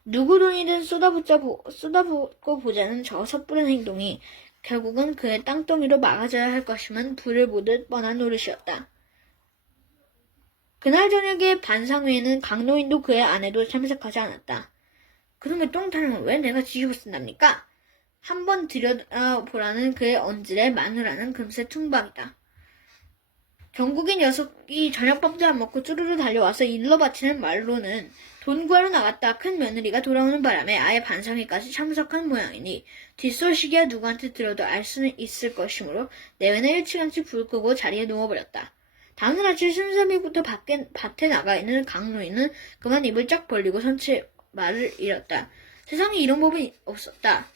누구 돈이든 쏟아붓고 보자는 저 섣부른 행동이 결국은 그의 땅덩이로 막아져야 할 것임은 불을 보듯 뻔한 노릇이었다. 그날 저녁에 반상회에는 강노인도 그의 아내도 참석하지 않았다. 그놈의 똥탈은 왜 내가 뒤집어 쓴답니까? 한번 들여다보라는 그의 언질에 마누라는 금세 퉁박이다. 경국의 녀석이 저녁밥도 안 먹고 쭈르르 달려와서 일러 바치는 말로는 돈 구하러 나갔다 큰 며느리가 돌아오는 바람에 아예 반상회까지 참석한 모양이니 뒷소식이야 누구한테 들어도 알 수는 있을 것이므로 내외나 일찌감치 불 끄고 자리에 누워버렸다. 다음날 아침 심사비부터 밭에 나가 있는 강노인은 그만 입을 쫙 벌리고 선체 말을 잃었다. 세상에 이런 법이 없었다.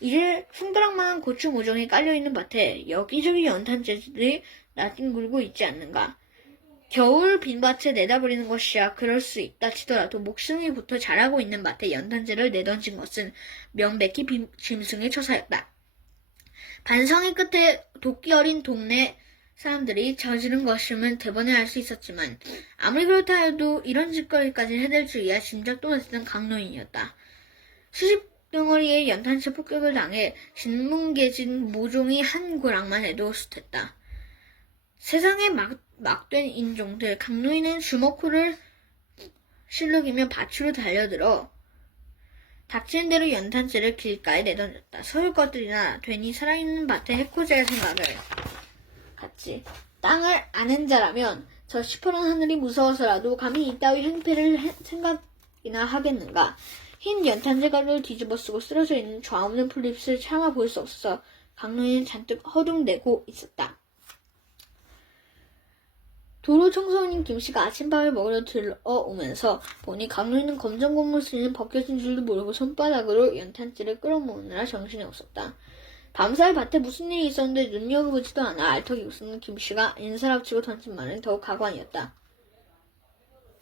이제 손가락만한 고추 모종이 깔려있는 밭에 여기저기 연탄재들이 나뒹굴고 있지 않는가. 겨울 빈밭에 내다버리는 것이야 그럴 수 있다 치더라도 목숨이 붙어 자라고 있는 밭에 연탄재를 내던진 것은 명백히 짐승의 처사였다. 반성의 끝에 도끼 어린 동네 사람들이 저지른 것임은 대번에 알 수 있었지만 아무리 그렇다 해도 이런 짓거리까지 해댈 줄이야 짐작도 못했던 강노인이었다. 수십 덩어리의 연탄재 폭격을 당해 진뭉개진 모종이 한 고랑만 해도 숱했다. 세상에 막된 인종들 강노인은 주먹코를 실룩이며 밭으로 달려들어 닥치는 대로 연탄재를 길가에 내던졌다. 서울 것들이나 괜히 살아있는 밭에 해코지할 생각을 같이 땅을 아는 자라면 저 시퍼런 하늘이 무서워서라도 감히 이따위 행패를 생각이나 하겠는가. 흰 연탄재 가루를 뒤집어 쓰고 쓰러져 있는 좌우는 풀잎을 차마 볼 수 없어서 강노인은 잔뜩 허둥대고 있었다. 도로 청소년인 김씨가 아침밥을 먹으러 들어오면서 보니 강노인은 검정 고무신은 벗겨진 줄도 모르고 손바닥으로 연탄재를 끌어모으느라 정신이 없었다. 밤사이 밭에 무슨 일이 있었는데 눈여겨보지도 않아 알턱이 웃는 김씨가 인사를 치고 던진 말은 더욱 가관이었다.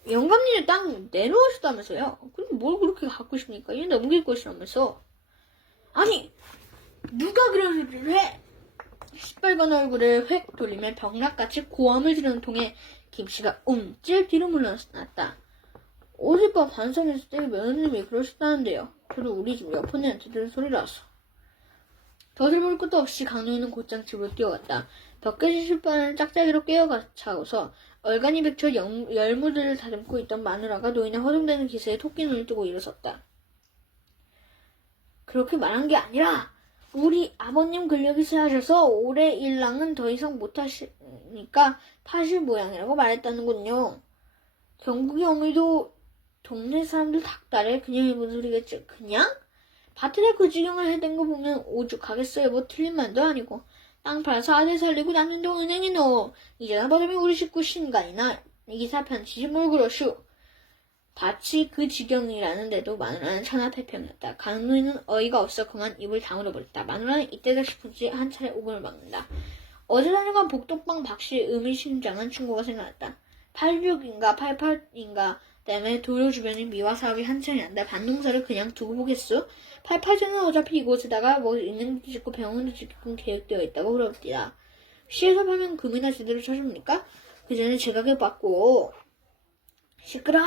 영감님의 땅 내놓으셨다면서요? 그럼 뭘 그렇게 갖고 싶습니까? 얘 넘길 것이라면서. 아니 누가 그런 소리를 해? 시뻘건 얼굴을 획 돌리며 벽락같이 고함을 지르는 통에 김씨가 움찔 뒤로 물러났다. 어젯밤 반성에서 때 며느님이 그러셨다는데요. 저도 우리 집 옆언니한테 들은 소리라서. 더 들볼 것도 없이 강노인은 곧장 집으로 뛰어갔다. 벽까지 실바를 짝짝이로 깨어차고서 얼간이 백쳐 열무들을 다듬고 있던 마누라가 노인의 허둥대는 기세에 토끼 눈을 뜨고 일어섰다. 그렇게 말한 게 아니라 우리 아버님 근력이 세하셔서 올해 일랑은 더 이상 못하시니까 파실 모양이라고 말했다는군요. 경국이 어머니도 동네 사람들 닭다리에 그냥 입은 소리겠죠. 그냥? 밭에 그 지경을 해댄 거 보면 오죽하겠어요. 뭐 틀린 말도 아니고. 땅 팔아서 아들 살리고 났는데 은행에 넣어. 이자나 받으면 우리 식구 신간이나 이사 편치지 뭘 그러슈. 밭이 그 지경이라는데도 마누라는 천하태평이었다. 강누이는 어이가 없어 그만 입을 다물어 버렸다. 마누라는 이때다 싶은지 한 차례 오금을 막는다. 어제 다녀간 복덕방 박씨의 의미심장한 친구가 생각났다. 86인가 88인가 때문에 도로 주변에 미화 사업이 한창이 난다. 반농사를 그냥 두고 보겠소? 88전은 어차피 이곳에다가 뭐 있는도 짓고 병원도 짓고 계획되어 있다고 그럽디다. 시에서 팔면 금이나 제대로 쳐줍니까? 그 전에 제각을 받고. 시끄러!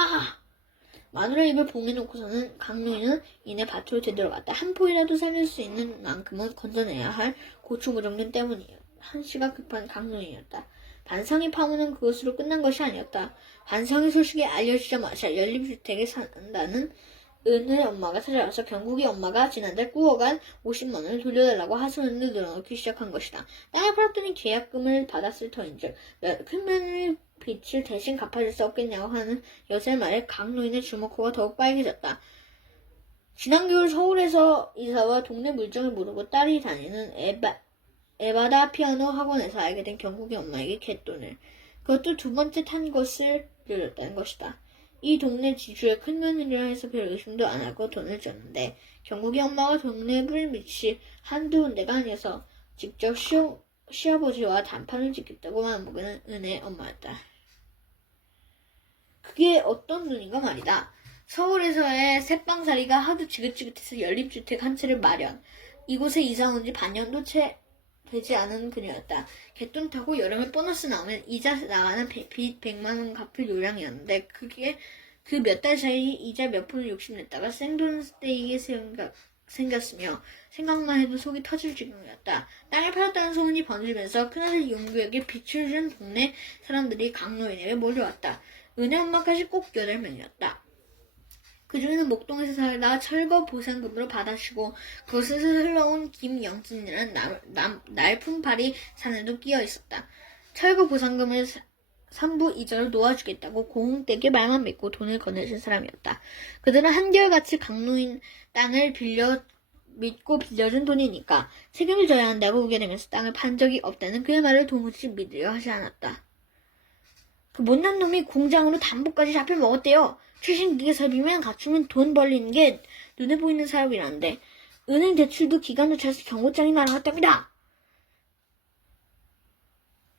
마누라 입을 봉해놓고서는 강노인은 이내 밭으로 되돌아갔다. 한 포이라도 살릴 수 있는 만큼은 건져내야 할 고추무정년 때문이었다. 한시가 급한 강노인이었다. 반상의 파문은 그것으로 끝난 것이 아니었다. 반상의 소식이 알려지자마자 연립주택에 산다는 은의 엄마가 찾아와서 병국이 엄마가 지난달 꾸어간 50만 원을 돌려달라고 하소연을 늘어놓기 시작한 것이다. 땅을 팔았더니 계약금을 받았을 터인즉 큰 며느리 빚을 대신 갚아줄 수 없겠냐고 하는 여세 말에 강노인의 주먹코가 더욱 빨개졌다. 지난 겨울 서울에서 이사와 동네 물정을 모르고 딸이 다니는 에바다 피아노 학원에서 알게 된 경국이 엄마에게 갯돈을, 그것도 두 번째 탄 것을 빌렸다는 것이다. 이 동네 지주의 큰며느리라 해서 별 의심도 안 하고 돈을 줬는데 경국이 엄마가 동네에 뿌린 밑이 한두 군데가 아니어서 직접 시아버지와 단판을 짓겠다고 마음먹은 은혜 엄마였다. 그게 어떤 눈인가 말이다. 서울에서의 새빵살이가 하도 지긋지긋해서 연립주택 한 채를 마련. 이곳에 이사 온 지 반년도 채 되지 않은 그녀였다. 갯돈 타고 여름에 보너스 나오면 이자 나가는 빚 100만 원 갚을 요량이었는데 그게 그 몇 달 사이 이자 몇 푼을 욕심냈다가 생돈 스테이게 생겼으며 생각만 해도 속이 터질 지경이었다. 땅을 팔았다는 소문이 번지면서 큰아들 용규에게 빚을 준 동네 사람들이 강노인에게 몰려왔다. 은혜 엄마까지 꼭 8명이었다. 그 중에는 목동에서 살다 철거 보상금으로 받아주고 그곳에서 흘러온 김영진이라는 날품팔이 사내도 끼어 있었다. 철거 보상금을 3부 이자로 놓아주겠다고 고흥댁에 말만 믿고 돈을 건네준 사람이었다. 그들은 한결같이 강노인 땅을 믿고 빌려준 돈이니까 책임을 져야 한다고 우겨내면서 땅을 판 적이 없다는 그의 말을 도무지 믿으려 하지 않았다. 그 못난 놈이 공장으로 담보까지 잡혀 먹었대요. 최신 기계설비면 갖추면 돈 벌리는 게 눈에 보이는 사업이라는데 은행 대출도 기간도 차서 경고장이 날아갔답니다.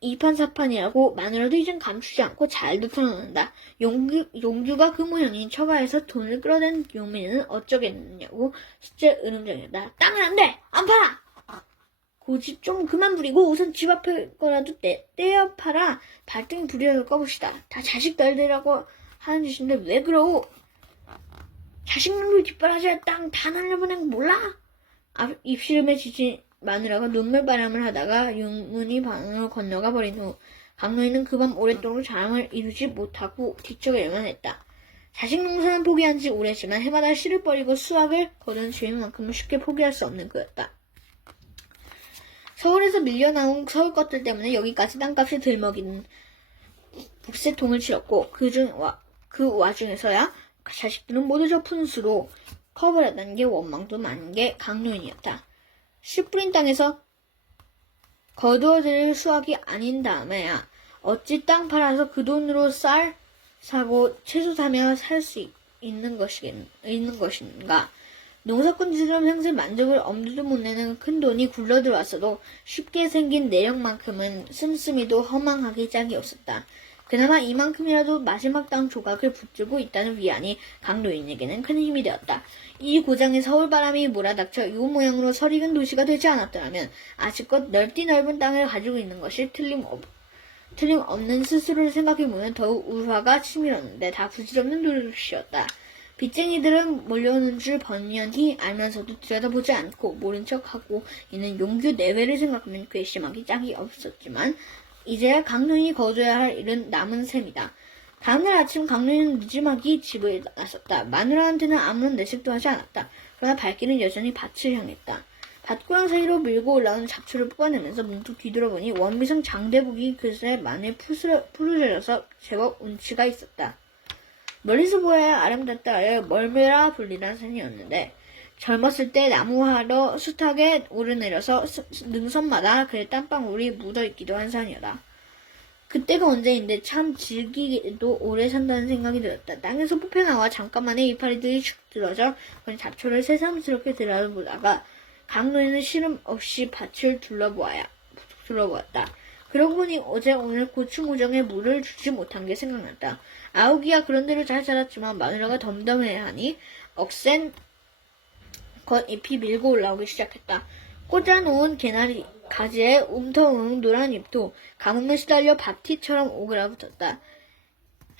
이판사판이라고 마누라도 이젠 감추지 않고 잘도 털어놓는다. 용규가 그 모양인 처가에서 돈을 끌어댄 용민이는 어쩌겠느냐고 실제 으름장이다. 땅은 안 돼! 안 팔아! 고집 좀 그만 부리고 우선 집 앞에 거라도 떼어 팔아. 발등에 불이라도 꺼봅시다. 다 자식 딸들이라고 하는 짓인데 왜 그러오? 자식놈을 뒷바라지에 땅 다 날려보낸 거 몰라? 입시름에 지친 마누라가 눈물바람을 하다가 유문이 방을 건너가 버린 후 강노인은 그 밤 오랫동안 자랑을 이루지 못하고 뒤척이려만 했다. 자식 농사는 포기한 지 오래지만 해마다 씨를 버리고 수확을 거둔 주인만큼은 쉽게 포기할 수 없는 그였다. 서울에서 밀려나온 서울 것들 때문에 여기까지 땅값이 들먹이는 북새통을 치렀고 그 와중에서야 자식들은 모두 저 푼수로 커버렸다는 게 원망도 많은 게 강노인이었다. 씨 뿌린 땅에서 거두어들일 수확이 아닌 다음에야 어찌 땅 팔아서 그 돈으로 쌀 사고 채소 사며 살 수 있는 것인가. 농사꾼들은 평생 만족을 엄두도 못 내는 큰 돈이 굴러들어왔어도 쉽게 생긴 내력만큼은 씀씀이도 허망하게 짝이 없었다. 그나마 이만큼이라도 마지막 땅 조각을 붙들고 있다는 위안이 강노인에게는 큰 힘이 되었다. 이 고장에 서울바람이 몰아닥쳐 이 모양으로 설익은 도시가 되지 않았더라면 아직껏 넓디 넓은 땅을 가지고 있는 것이 틀림없는 스스로를 생각해보면 더욱 우화가 치밀었는데 다 부질없는 노릇이었다. 빚쟁이들은 몰려오는 줄 번연히 알면서도 들여다보지 않고 모른 척하고 있는 용규 내외를 생각하면 괘씸하기 짝이 없었지만 이제야 강노인이 거둬야 할 일은 남은 셈이다. 다음날 아침 강노인은 늦지막이 집을 나섰다. 마누라한테는 아무런 내색도 하지 않았다. 그러나 발길은 여전히 밭을 향했다. 밭고랑 사이로 밀고 올라오는 잡초를 뽑아내면서 문득 뒤돌아보니 원미성 장대복이 그새 만에 푸르러져서 제법 운치가 있었다. 멀리서 보아야 아름답다 하여 멀메라 불리는 산이었는데 젊었을 때 나무하러 숱하게 오르내려서 능선마다 그의 땀방울이 묻어있기도 한 산이었다. 그때가 언제인데 참 즐기게도 오래 산다는 생각이 들었다. 땅에서 뽑혀나와 잠깐만에 이파리들이 축 들어져 그런 잡초를 새삼스럽게 들여다보다가 강노인은 시름 없이 밭을 둘러보았다. 그러고 보니 어제 오늘 고추 무정에 물을 주지 못한 게 생각났다. 아우기야 그런 대로 잘 자랐지만 마누라가 덤덤해하니 억센 겉잎이 밀고 올라오기 시작했다. 꽂아놓은 개나리 가지에 움터응 노란 잎도 가뭄에 시달려 밥티처럼 오그라붙었다.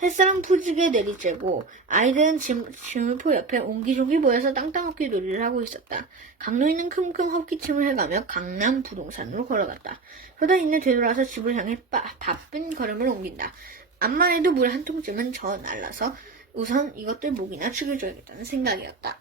햇살은 푸지게 내리쬐고 아이들은 지물포 옆에 옹기종기 모여서 땅땅헛기 놀이를 하고 있었다. 강노인은 킁킁 헛기침을 해가며 강남 부동산으로 걸어갔다. 그러다 이내 되돌아서 집을 향해 바쁜 걸음을 옮긴다. 암만 해도 물 한 통쯤은 저 날라서 우선 이것들 목이나 축여줘야겠다는 생각이었다.